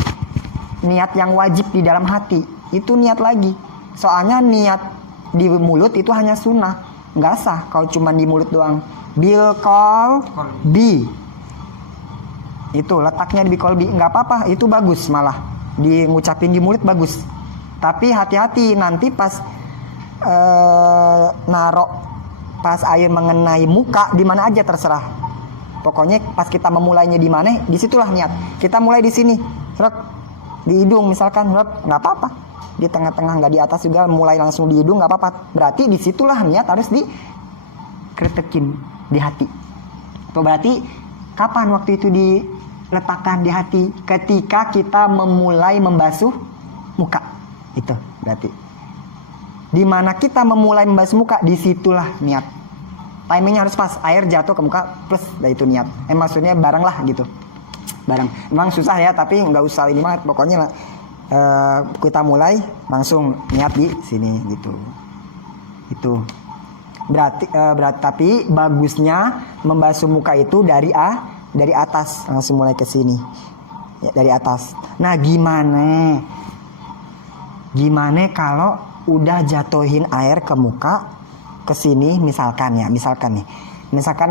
niat yang wajib di dalam hati. Itu niat lagi. Soalnya niat di mulut itu hanya sunnah, nggak sah kalau cuma di mulut doang. Bil kolbi. Itu letaknya di kolbi, nggak apa-apa. Itu bagus, malah di ngucapin di mulut bagus. Tapi hati-hati nanti pas pas air mengenai muka, di mana aja terserah. Pokoknya pas kita memulainya di mana, disitulah niat. Kita mulai di sini, di hidung misalkan, nggak apa-apa. Di tengah-tengah, nggak di atas juga, mulai langsung di hidung nggak apa-apa. Berarti disitulah niat harus dikretekin di hati. Itu berarti kapan waktu itu diletakkan di hati? Ketika kita memulai membasuh muka. Itu berarti. Di mana kita memulai membasuh muka, disitulah niat. Timingnya harus pas, air jatuh ke muka plus dari itu niat. Maksudnya bareng lah gitu. Bareng. Emang susah ya, tapi nggak usah ini banget. Pokoknya kita mulai langsung niat di sini gitu. Itu. Berarti tapi bagusnya membasuh muka itu dari atas, langsung mulai ke sini. Ya, dari atas. Nah, gimana kalau udah jatuhin air ke muka? Kesini misalkan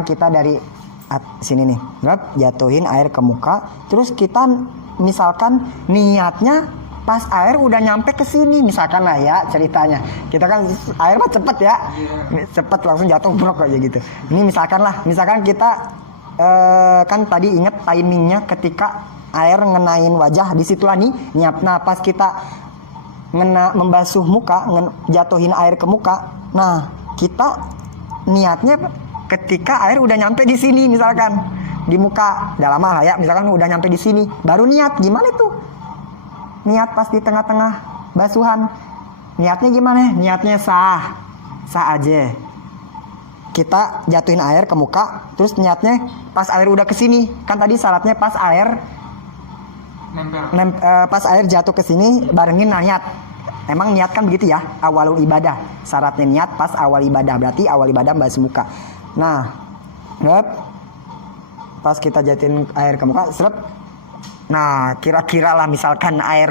kita dari sini nih, jatuhin air ke muka, terus kita misalkan niatnya pas air udah nyampe ke sini, misalkan lah ya ceritanya, kita kan air mah cepet ya, cepet langsung jatuh brok aja gitu. Ini misalkan kita kan tadi inget timingnya ketika air ngenain wajah, disitulah nih niat. Nah, pas kita membasuh muka, jatuhin air ke muka, nah kita niatnya ketika air udah nyampe di sini, misalkan di muka, udah lama lah ya, misalkan udah nyampe di sini, baru niat. Gimana tuh? Niat pas di tengah-tengah basuhan, niatnya gimana? Niatnya sah aja. Kita jatuhin air ke muka, terus niatnya pas air udah ke sini, kan tadi syaratnya pas air pas air jatuh ke sini barengin niat. Emang niat kan begitu ya, awalul ibadah. Syaratnya niat pas awal ibadah, berarti awal ibadah basuh muka. Nah, pas kita jatuhin air ke muka, nah kira-kira lah misalkan air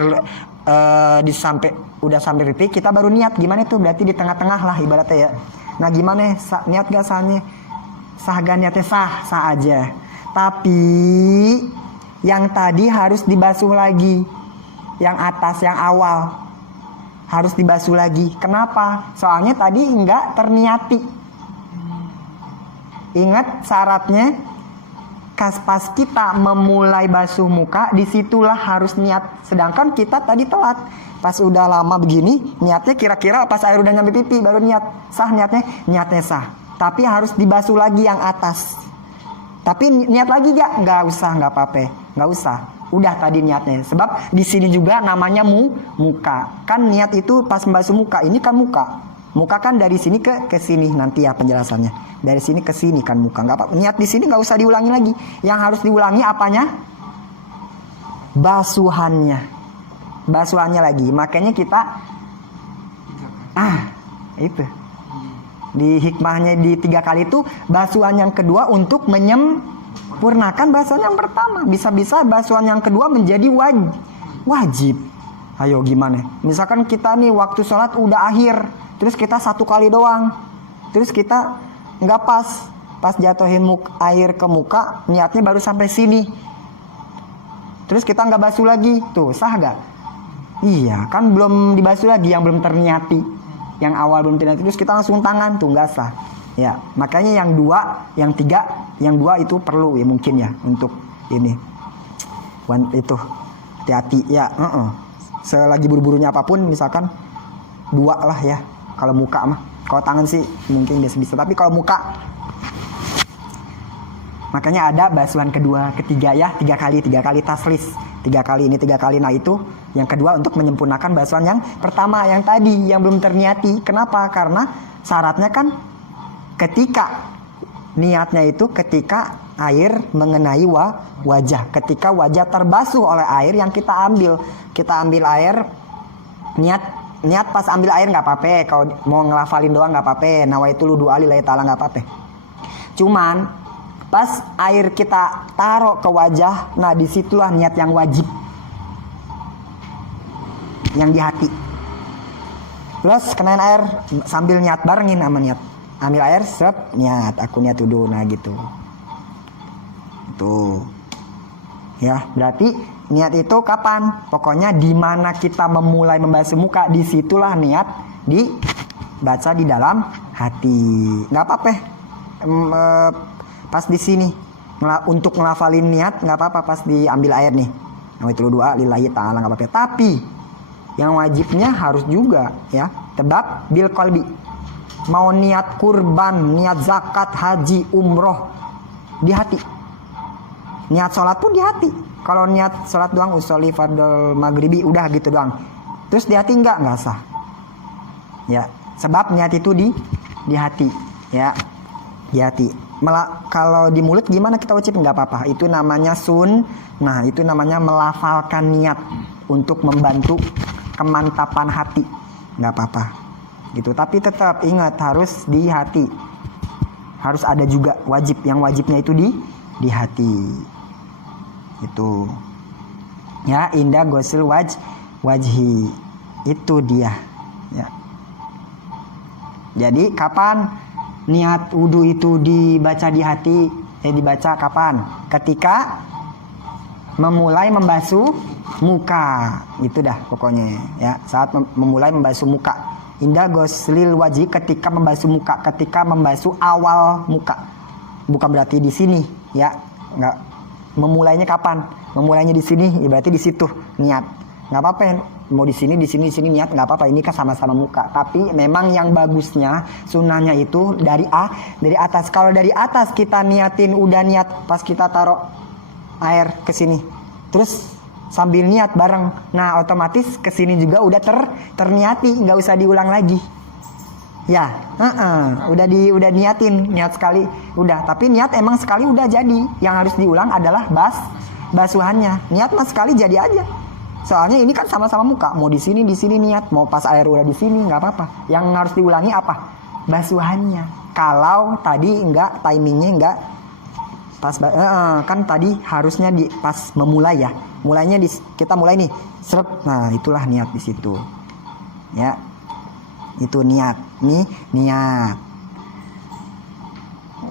udah sampai pipi, kita baru niat. Gimana itu? Berarti di tengah-tengah lah ibaratnya ya. Nah, gimana niat gak sahnya? Sah gak niatnya? Sah, sah aja. Tapi yang tadi harus dibasuh lagi. Yang atas, yang awal harus dibasuh lagi. Kenapa? Soalnya tadi enggak terniati. Ingat syaratnya, pas kita memulai basuh muka, disitulah harus niat. Sedangkan kita tadi telat. Pas udah lama begini, niatnya kira-kira pas air udah nyampe pipi baru niat. Sah niatnya? Niatnya sah. Tapi harus dibasuh lagi yang atas. Tapi niat lagi gak? Nggak usah, nggak apa-apa. Nggak usah. Udah tadi niatnya. Sebab di sini juga namanya muka. Kan niat itu pas membasuh muka. Ini kan muka. Muka kan dari sini ke sini nanti ya penjelasannya. Dari sini ke sini kan muka. Nggak apa. Niat di sini nggak usah diulangi lagi. Yang harus diulangi apanya? Basuhannya. Basuhannya lagi. Makanya kita itu. Di hikmahnya di 3 kali itu basuhan yang kedua untuk menyempurnakan basuhan yang pertama. Bisa-bisa basuhan yang kedua menjadi wajib. Ayo gimana? Misalkan kita nih waktu sholat udah akhir, terus kita 1 kali doang, terus kita nggak pas jatuhin air ke muka, niatnya baru sampai sini, terus kita nggak basuh lagi, tuh sah gak? Iya, kan belum dibasuh lagi yang belum terniati. Yang awal belum terniati, terus kita langsung tangan, tuh nggak sah. Ya, makanya yang 2, yang 3, yang 2 itu perlu ya mungkin ya untuk ini. Itu hati-hati ya. Selagi buru-burunya apapun, misalkan 2 lah ya. Kalau muka mah, kalau tangan sih mungkin bisa. Tapi kalau muka, makanya ada basuhan kedua, ketiga ya, 3 kali taslis. 3 kali ini 3 kali. Nah itu yang kedua untuk menyempurnakan basuhan yang pertama, yang tadi yang belum terniati. Kenapa? Karena syaratnya kan ketika niatnya itu ketika air mengenai wajah, ketika wajah terbasuh oleh air yang kita ambil. Kita ambil air, niat pas ambil air nggak apa-apa. Kalau mau ngelafalin doang nggak apa-apa. Nawaitul wudu'a lillahi ta'ala nggak apa-apa. Cuman pas air kita taruh ke wajah, nah disitulah niat yang wajib, yang di hati. Terus kenain air sambil niat, barengin sama niat. Ambil air, seret, niat, aku niat wudu, nah gitu. Tuh. Ya, berarti niat itu kapan? Pokoknya di mana kita memulai membasuh muka, disitulah niat dibaca di dalam hati. Nggak apa-apa. Pas di sini untuk ngelafalin niat nggak apa-apa pas diambil air nih. Nawaitul wudu'a lillahi ta'ala nggak apa-apa. Tapi yang wajibnya harus juga ya, tebak bil qalbi. Mau niat kurban, niat zakat, haji, umroh di hati. Niat sholat pun di hati. Kalau niat sholat doang usolli fardhu maghribi udah gitu doang. Terus di hati nggak sah. Ya, sebab niat itu di hati ya. Di hati. Kalau di mulut gimana kita ucapin nggak apa-apa. Itu namanya nah itu namanya melafalkan niat untuk membantu kemantapan hati. Nggak apa-apa. Gitu. Tapi tetap ingat harus di hati. Harus ada juga wajib. Yang wajibnya itu di hati. Itu. Ya, indah gosil wajhi. Itu dia. Ya. Jadi kapan niat wudu itu dibaca di hati? Dibaca kapan? Ketika memulai membasuh muka. Itu dah pokoknya ya. Saat memulai membasuh muka. Indah goslil wajhi, ketika membasuh muka, ketika membasuh awal muka. Bukan berarti di sini ya. Enggak. Memulainya kapan? Memulainya di sini, berarti di situ niat. Nggak apa-apa, mau di sini niat nggak apa-apa. Ini kan sama-sama muka. Tapi memang yang bagusnya sunnahnya itu dari atas. Kalau dari atas kita niatin, udah niat pas kita taruh air ke sini, terus sambil niat bareng, nah otomatis ke sini juga udah terniati, nggak usah diulang lagi. Ya, udah niatin, niat sekali, udah. Tapi niat emang sekali udah jadi. Yang harus diulang adalah basuhannya. Niat mas sekali jadi aja. Soalnya ini kan sama-sama muka. Mau di sini niat, mau pas air udah di sini nggak apa-apa. Yang harus diulangi apa? Basuhannya. Kalau tadi enggak, timingnya enggak pas, kan tadi harusnya pas memulai ya. Mulainya kita mulai nih, seret. Nah itulah niat di situ. Ya. Itu niat. Nih niat.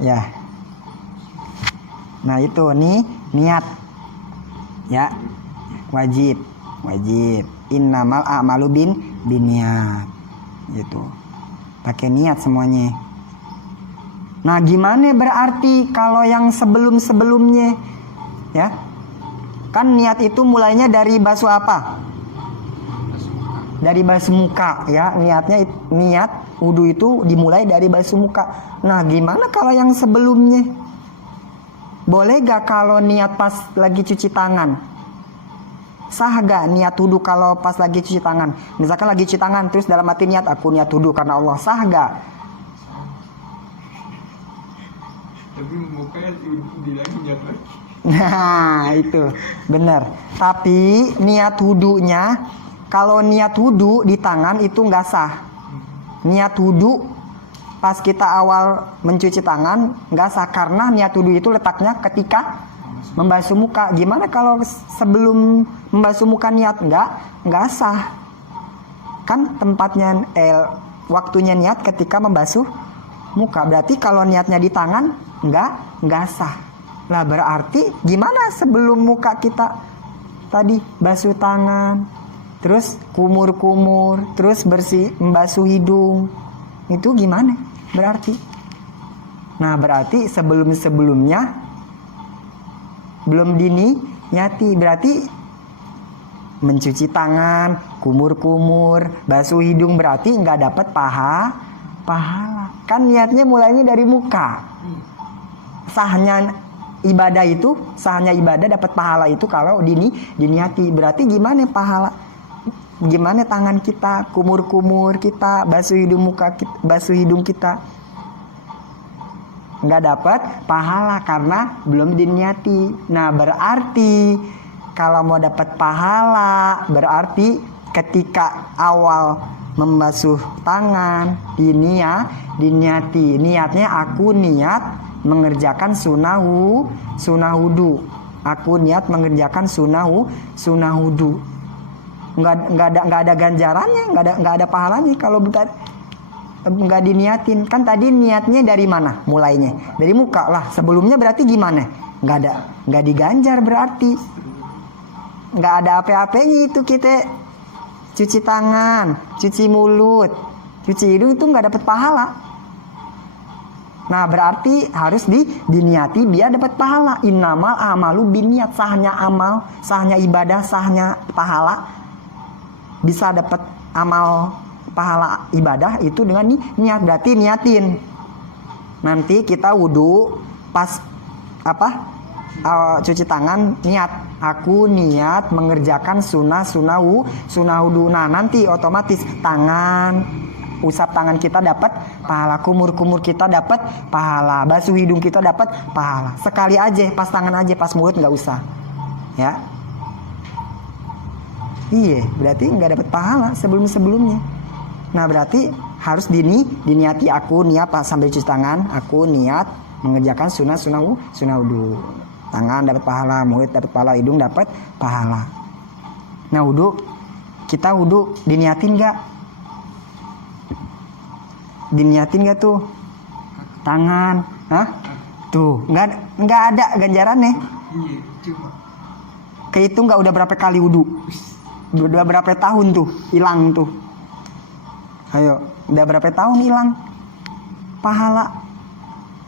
Ya, Nah itu nih niat ya, wajib innamal a'malu binniyat gitu, pakai niat semuanya. Nah gimana berarti kalau yang sebelumnya ya, kan niat itu mulainya dari basuh apa? Dari basuh muka ya, niat wudu itu dimulai dari basuh muka. Nah gimana kalau yang sebelumnya? Boleh gak kalau niat pas lagi cuci tangan? Sah gak niat wudu kalau pas lagi cuci tangan? Misalkan lagi cuci tangan terus dalam hati niat aku niat wudu karena Allah, sah gak? Tapi mukanya lagi niat lagi. Nah itu bener. Tapi niat wudunya, kalau niat wudu di tangan itu nggak sah. Niat wudu pas kita awal mencuci tangan nggak sah, karena niat wudu itu letaknya ketika membasuh muka. Gimana kalau sebelum membasuh muka niat? Nggak sah. Kan tempatnya waktunya niat ketika membasuh muka. Berarti kalau niatnya di tangan nggak sah. Lah berarti gimana sebelum muka kita tadi basuh tangan, terus kumur-kumur, terus membasuh hidung, itu gimana berarti? Nah berarti sebelumnya belum diniati, berarti mencuci tangan, kumur-kumur, basuh hidung berarti nggak dapat pahala. Kan niatnya mulainya dari muka. Sahnya ibadah dapat pahala itu kalau diniati. Berarti gimana pahala? Gimana tangan kita, kumur-kumur kita, basuh hidung kita nggak dapat pahala karena belum diniati. Nah berarti kalau mau dapat pahala berarti ketika awal membasuh tangan diniati. Niatnya aku niat mengerjakan sunnah wudu. Aku niat mengerjakan sunnah wudu. Nggak ada ganjarannya, nggak ada pahalanya kalau nggak diniatin. Kan tadi niatnya dari mana mulainya? Dari muka lah. Sebelumnya berarti gimana? Nggak diganjar berarti. Nggak ada apa-apanya itu kita cuci tangan, cuci mulut, cuci hidung itu nggak dapat pahala. Nah berarti harus diniati biar dapat pahala. Innamal a'malu binniyat, sahnya amal, sahnya ibadah, sahnya pahala, bisa dapat amal pahala ibadah itu dengan niat. Berarti niatin. Nanti kita wudu pas cuci tangan niat. Aku niat mengerjakan sunnah wudu. Nah nanti otomatis usap tangan kita dapat pahala, kumur kita dapat pahala, basuh hidung kita dapat pahala. Sekali aja, pas tangan aja, pas mulut nggak usah. Ya. Iya, berarti nggak dapat pahala sebelumnya. Nah berarti harus diniati. Aku niat pas sambil cuci tangan, aku niat mengerjakan sunnah wudu. Tangan dapat pahala, mulut dapat pahala, hidung dapat pahala. Nah kita wudu diniatin nggak? Diniatin gak tuh tangan? Tuh nggak ada ganjarannya. Kehitung nggak udah berapa kali wudu? Udah berapa tahun tuh hilang tuh? Ayo, udah berapa tahun hilang pahala?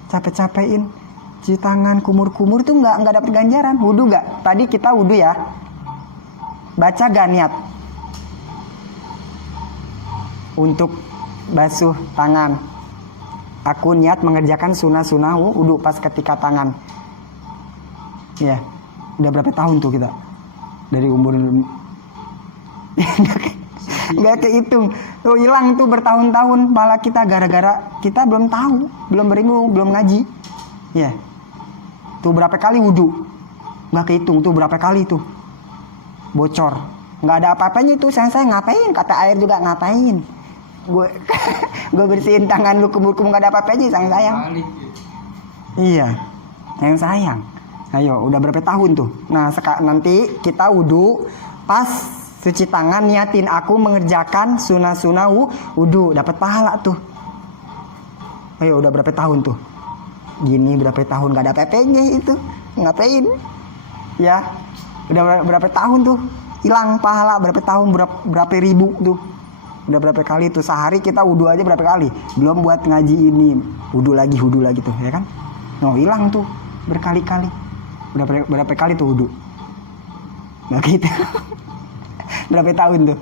Capek-capekin cuci tangan, kumur-kumur tuh nggak dapet ganjaran. Wudu nggak? Tadi kita wudu ya, baca gak niat untuk basuh tangan? Aku niat mengerjakan sunnah wudu pas ketika tangan. Ya, udah berapa tahun tuh kita dari umur nggak kehitung tuh, hilang tuh bertahun-tahun malah kita gara-gara kita belum tahu, belum berilmu, belum ngaji. Ya, tuh berapa kali wudu nggak kehitung tuh, berapa kali tuh bocor, nggak ada apa-apanya itu. Saya ngapain? Kata air juga ngapain? Gue bersihin tangan lu, kumur-kumur gak ada apa-apanya, sayang. Iya, sayang. Ayo, udah berapa tahun tuh? Nah, nanti kita wudu pas cuci tangan niatin aku mengerjakan sunnah wudu, dapat pahala tuh. Ayo, udah berapa tahun tuh? Gini berapa tahun gak ada apa-apanya itu. ngapain? Ya, udah berapa tahun tuh hilang pahala, berapa tahun, berapa ribu tuh. Udah berapa kali tuh sehari kita wudu aja berapa kali, belum buat ngaji ini wudu lagi tuh ya kan. No, hilang tuh berkali-kali. Berapa kali tuh wudu. Nah gitu. Berapa tahun tuh?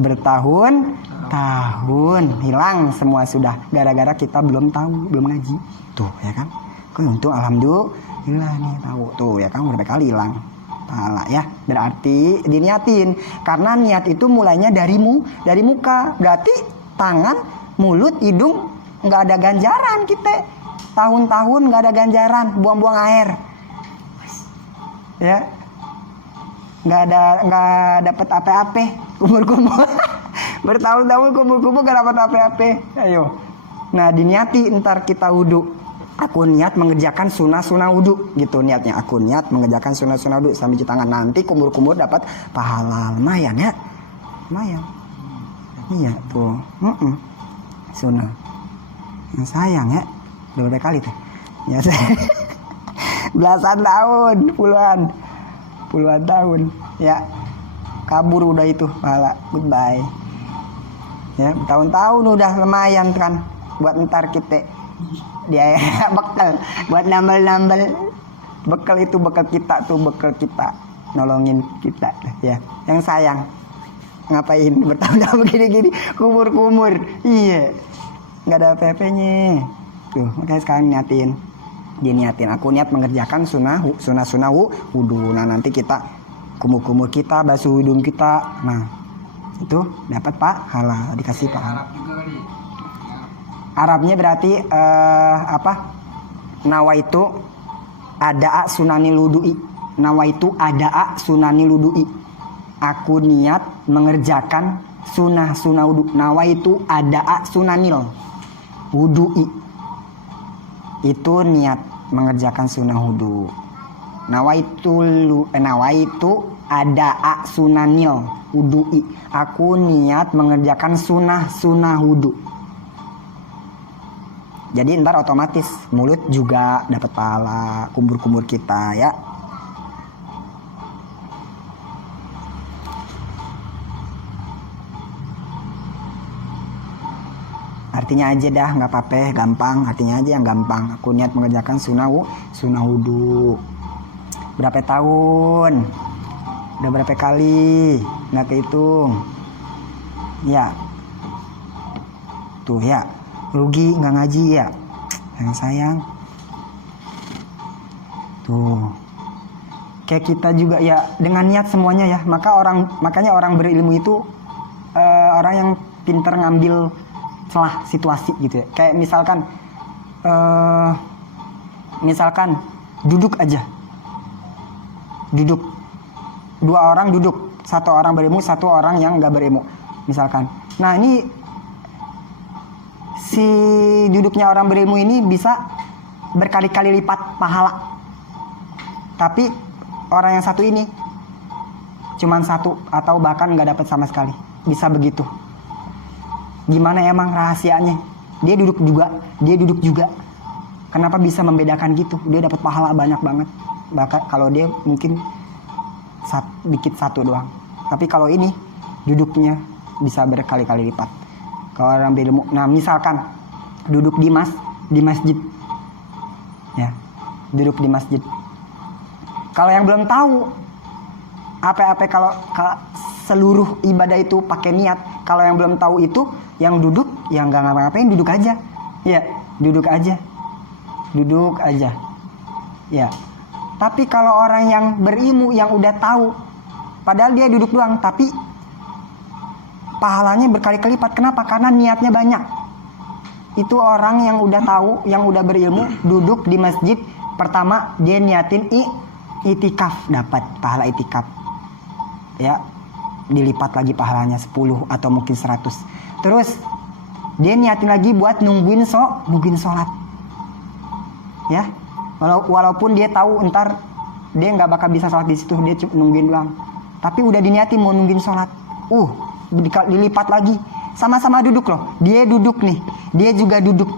Bertahun-tahun hilang semua sudah gara-gara kita belum tahu, belum ngaji tuh ya kan. Kok untung alhamdulillah nih tahu tuh ya kan, berapa kali hilang pahala ya. Berarti diniatin, karena niat itu mulainya dari muka. Berarti tangan, mulut, hidung nggak ada ganjaran kita. Tahun-tahun nggak ada ganjaran, buang-buang air. Ya. Nggak dapat apa-apa. Kumur-kumur. Bertahun-tahun kumur-kumur nggak dapat apa-apa. Ayo. Nah, diniati ntar kita wudu. Aku niat mengerjakan sunnah wudu gitu niatnya. Aku niat mengerjakan sunnah wudu sambil cuci tangan, nanti kumur-kumur dapat pahala lumayan ya. Lumayan. Iya tuh. Sunnah. Yang sayang ya. Udah berapa kali tuh? Ya belasan tahun, puluhan tahun ya. Kabur udah itu pahala. Goodbye. Ya, tahun-tahun udah lumayan kan buat ntar kita dia bekal buat nambal bekal itu bekal kita nolongin kita ya. Yang sayang ngapain bertahun-tahun begini kumur iya nggak ada apa-apanya tuh. Makanya sekarang diniatin aku niat mengerjakan sunnah wudu. Nah nanti kita kumur kita basuh hidung kita, nah itu dapat pahala, dikasih pahala. Arabnya berarti nawaitu ada'a sunanil wudu'i. Nawaitu ada'a sunanil wudu'i. Aku niat mengerjakan sunnah wudu. Nawaitu ada'a sunanil wudu'i. Itu niat mengerjakan sunnah wudu. Nawaitu ada'a sunanil wudu'i. Aku niat mengerjakan sunnah wudu. Jadi ntar otomatis mulut juga dapat pahala, kumur kita ya. Artinya aja dah, nggak apa-apa, gampang. Artinya aja yang gampang. Aku niat mengerjakan sunnah wudu. Berapa tahun? Udah berapa kali? Nggak kehitung. Ya. Tuh ya. Rugi nggak ngaji ya, yang sayang. Tuh, kayak kita juga ya dengan niat semuanya ya. Makanya orang berilmu itu orang yang pintar ngambil celah situasi gitu ya. Kayak misalkan duduk aja, dua orang duduk, satu orang berilmu, satu orang yang nggak berilmu, misalkan. Nah ini si duduknya orang berilmu ini bisa berkali-kali lipat pahala. Tapi orang yang satu ini cuman satu atau bahkan nggak dapat sama sekali. Bisa begitu. Gimana emang rahasianya? Dia duduk juga. Kenapa bisa membedakan gitu? Dia dapat pahala banyak banget. Bahkan kalau dia mungkin dikit satu doang. Tapi kalau ini duduknya bisa berkali-kali lipat. Kalau orang berilmu, nah misalkan duduk di masjid, ya, duduk di masjid. Kalau yang belum tahu apa-apa, kalau seluruh ibadah itu pakai niat. Kalau yang belum tahu itu, yang duduk, yang nggak ngapa-ngapain duduk aja, ya, duduk aja, ya. Tapi kalau orang yang berilmu, yang udah tahu, padahal dia duduk doang, tapi pahalanya berkali-kali lipat. Kenapa? Karena niatnya banyak. Itu orang yang udah tahu, yang udah berilmu, duduk di masjid. Pertama dia niatin itikaf, dapat pahala itikaf. Ya, dilipat lagi pahalanya 10 atau mungkin 100. Terus dia niatin lagi buat nungguin sholat. Ya, walaupun dia tahu ntar dia nggak bakal bisa sholat di situ, dia cuma nungguin doang. Tapi udah diniatin mau nungguin sholat. Dilipat lagi, sama-sama duduk loh. Dia duduk nih, dia juga duduk.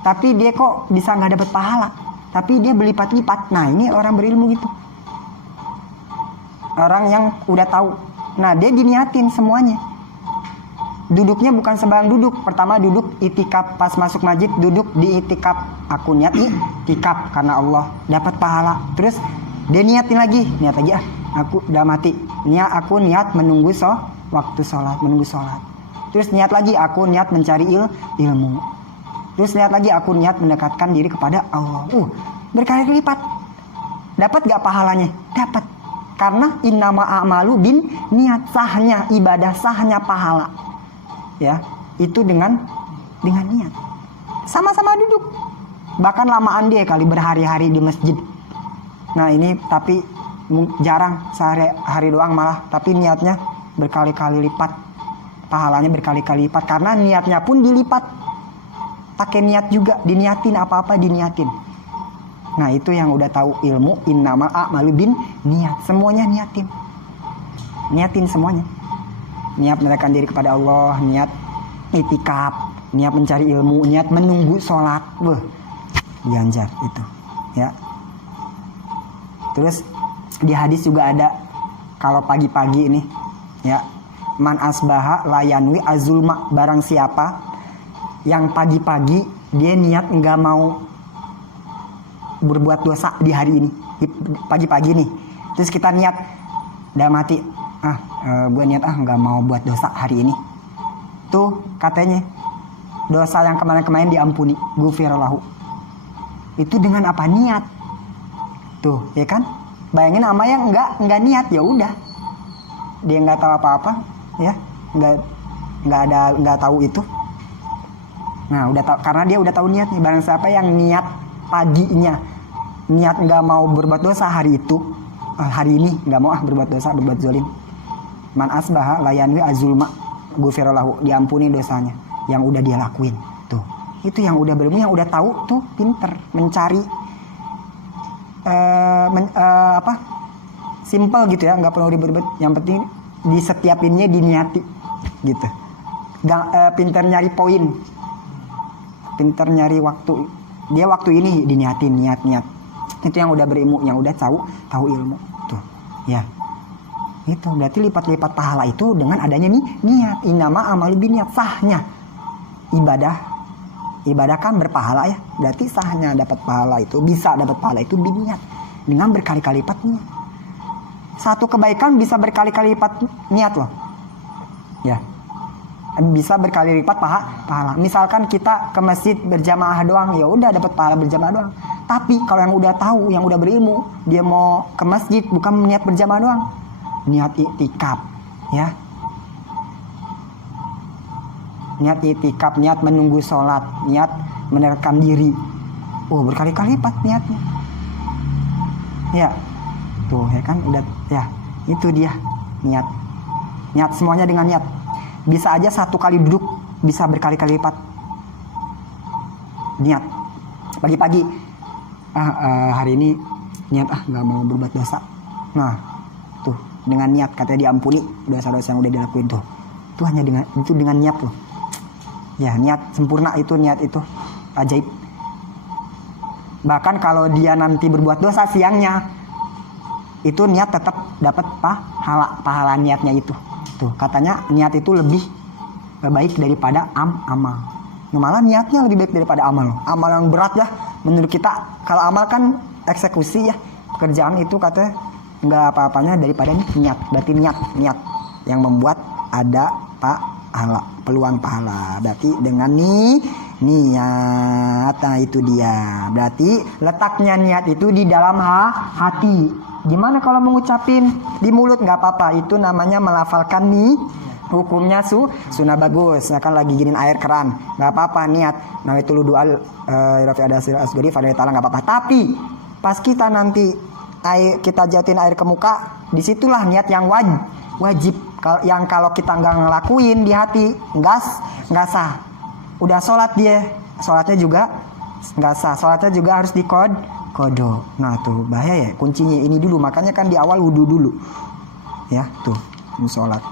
Tapi dia kok bisa nggak dapat pahala? tapi dia berlipat-lipat. Nah ini orang berilmu gitu, orang yang udah tahu. Nah dia diniatin semuanya. Duduknya bukan sembarang duduk. Pertama duduk itikaf, pas masuk masjid duduk di itikaf. Aku niat itikaf karena Allah, dapat pahala. Terus dia niatin lagi, aku udah mati. Aku niat menunggu waktu sholat, menunggu sholat. Terus niat lagi, aku niat mencari ilmu. Terus niat lagi, aku niat mendekatkan diri kepada Allah. Berkali-kali lipat. Dapat gak pahalanya? Dapat. Karena innama a'malu bin niat, sahnya ibadah, sahnya pahala. Ya, itu dengan niat. Sama-sama duduk. Bahkan lamaan dia kali berhari-hari di masjid. Nah ini tapi jarang, sehari-hari doang malah. Tapi niatnya berkali-kali lipat. Pahalanya berkali-kali lipat. Karena niatnya pun dilipat. Pakai niat juga, diniatin apa-apa diniatin. Nah itu yang udah tahu ilmu innamal a'malu bin niat. Semuanya niatin. Niatin semuanya. Niat mendekatkan diri kepada Allah, niat itikaf, niat mencari ilmu, niat menunggu sholat. Dianjar itu. Ya. Terus di hadis juga ada, kalau pagi-pagi ini, ya, man asbaha layanwi azulma, barang siapa yang pagi-pagi dia niat nggak mau berbuat dosa di hari ini, pagi-pagi nih. Terus kita niat, udah mati, gue niat nggak mau buat dosa hari ini. Tuh katanya dosa yang kemarin-kemarin diampuni, gufirallahu. Itu dengan apa? Niat. Tuh, ya kan? Bayangin sama yang nggak niat, ya udah. Dia nggak tahu apa-apa, ya, nggak tahu itu. Nah, udah tahu, karena dia udah tahu niatnya. Barang siapa yang niat paginya, niat nggak mau berbuat dosa hari itu, hari ini nggak mau berbuat dosa, berbuat zalim. Man asbaha layanwi azulma gufirallahu, diampuni dosanya yang udah dia lakuin. Tuh, itu yang udah berilmu, yang udah tahu tuh pinter mencari simple gitu ya, nggak perlu ribet-ribet. Yang penting di setiapinnya diniati gitu. Pinter nyari poin, pinter nyari waktu. Dia waktu ini diniatin, niat. Itu yang udah berilmu, yang udah tahu ilmu. Tuh, ya. Itu berarti lipat-lipat pahala itu dengan adanya niat. Innama amalu biniat, sahnya ibadah kan berpahala ya. Berarti sahnya dapat pahala itu, bisa dapat pahala itu biniat, dengan berkali-kali lipat niat. Satu kebaikan bisa berkali-kali lipat niat loh. Ya. Bisa berkali lipat pahala. Misalkan kita ke masjid berjamaah doang, ya udah dapat pahala berjamaah doang. Tapi kalau yang udah tahu, yang udah berilmu, dia mau ke masjid bukan niat berjamaah doang, niat itikaf, ya. Niat itikaf, niat menunggu sholat, niat mendekatkan diri. Berkali-kali lipat niatnya. Ya. Tuh, ya kan udah, ya. Itu dia niat. Niat semuanya dengan niat. Bisa aja satu kali duduk bisa berkali-kali lipat. Niat. Pagi-pagi, hari ini niat nggak mau berbuat dosa. Nah, tuh dengan niat katanya diampuni dosa-dosa yang udah dilakuin tuh. Itu hanya dengan niat loh. Ya, niat sempurna itu, niat itu ajaib. Bahkan kalau dia nanti berbuat dosa siangnya, itu niat tetap dapat pahala niatnya itu. Tuh, katanya niat itu lebih baik daripada amal. Malah niatnya lebih baik daripada amal. Amal yang berat ya menurut kita. Kalau amal kan eksekusi ya, pekerjaan itu katanya nggak apa-apanya daripada niat. Berarti niat yang membuat ada pahala, peluang pahala. Berarti dengan niat. Nah itu dia. Berarti letaknya niat itu di dalam hati. Gimana kalau mengucapin di mulut? Nggak apa-apa, itu namanya melafalkan hukumnya sunnah bagus. Misalkan lagi giniin air keran, nggak apa-apa niat. Nah itu dual Rafi Adasil Asgari Fadil Ta'ala, nggak apa-apa. Tapi pas kita nanti kita jatuhin air ke muka, disitulah niat yang wajib. Yang kalau kita nggak ngelakuin di hati, nggak sah. Udah sholat dia, sholatnya juga nggak sah. Sholatnya juga harus kodo. Nah tuh bahaya ya, kuncinya ini dulu. Makanya kan di awal wudu dulu. Ya tuh, sholat.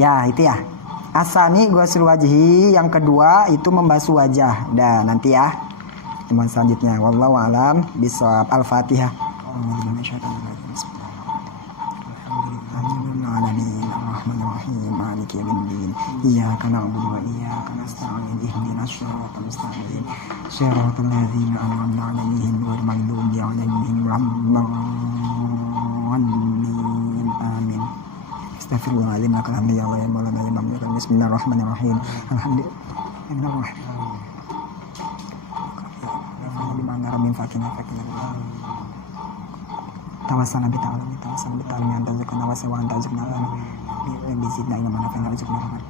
Ya itu ya. Asani ghusl wajhi, yang kedua itu membasuh wajah. Dah nanti ya. pertemuan selanjutnya. Wallahu a'lam bishawab. Al-Fatihah. Bismillahirrahmanirrahim. Maliki yaumiddin. Iyyaka na'budu wa iyyaka nasta'in. Ihdinas siratal mustaqim. Siratal ladzina an'amta 'alaihim ghairil maghdubi 'alaihim waladdallin. Amin. Astagfirullahaladzim. Alhamdulillah ya Allah ya Maulana ya Mamluk. Bismillahirrahmanirrahim. Alhamdulillah. Dimana Rabbin fakina tawassana bi ta'ala tawassana bi ta'ala anta zakana wa sawa anta zakana bi zidna ila mana fa'ala zakana rahmat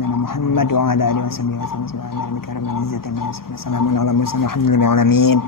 Muhammad wa ala alihi wa sahbihi wa sallam. Subhana rabbika rabbil izzati amma yasifun. Salamun ala mursalin walhamdulillahi rabbil alamin.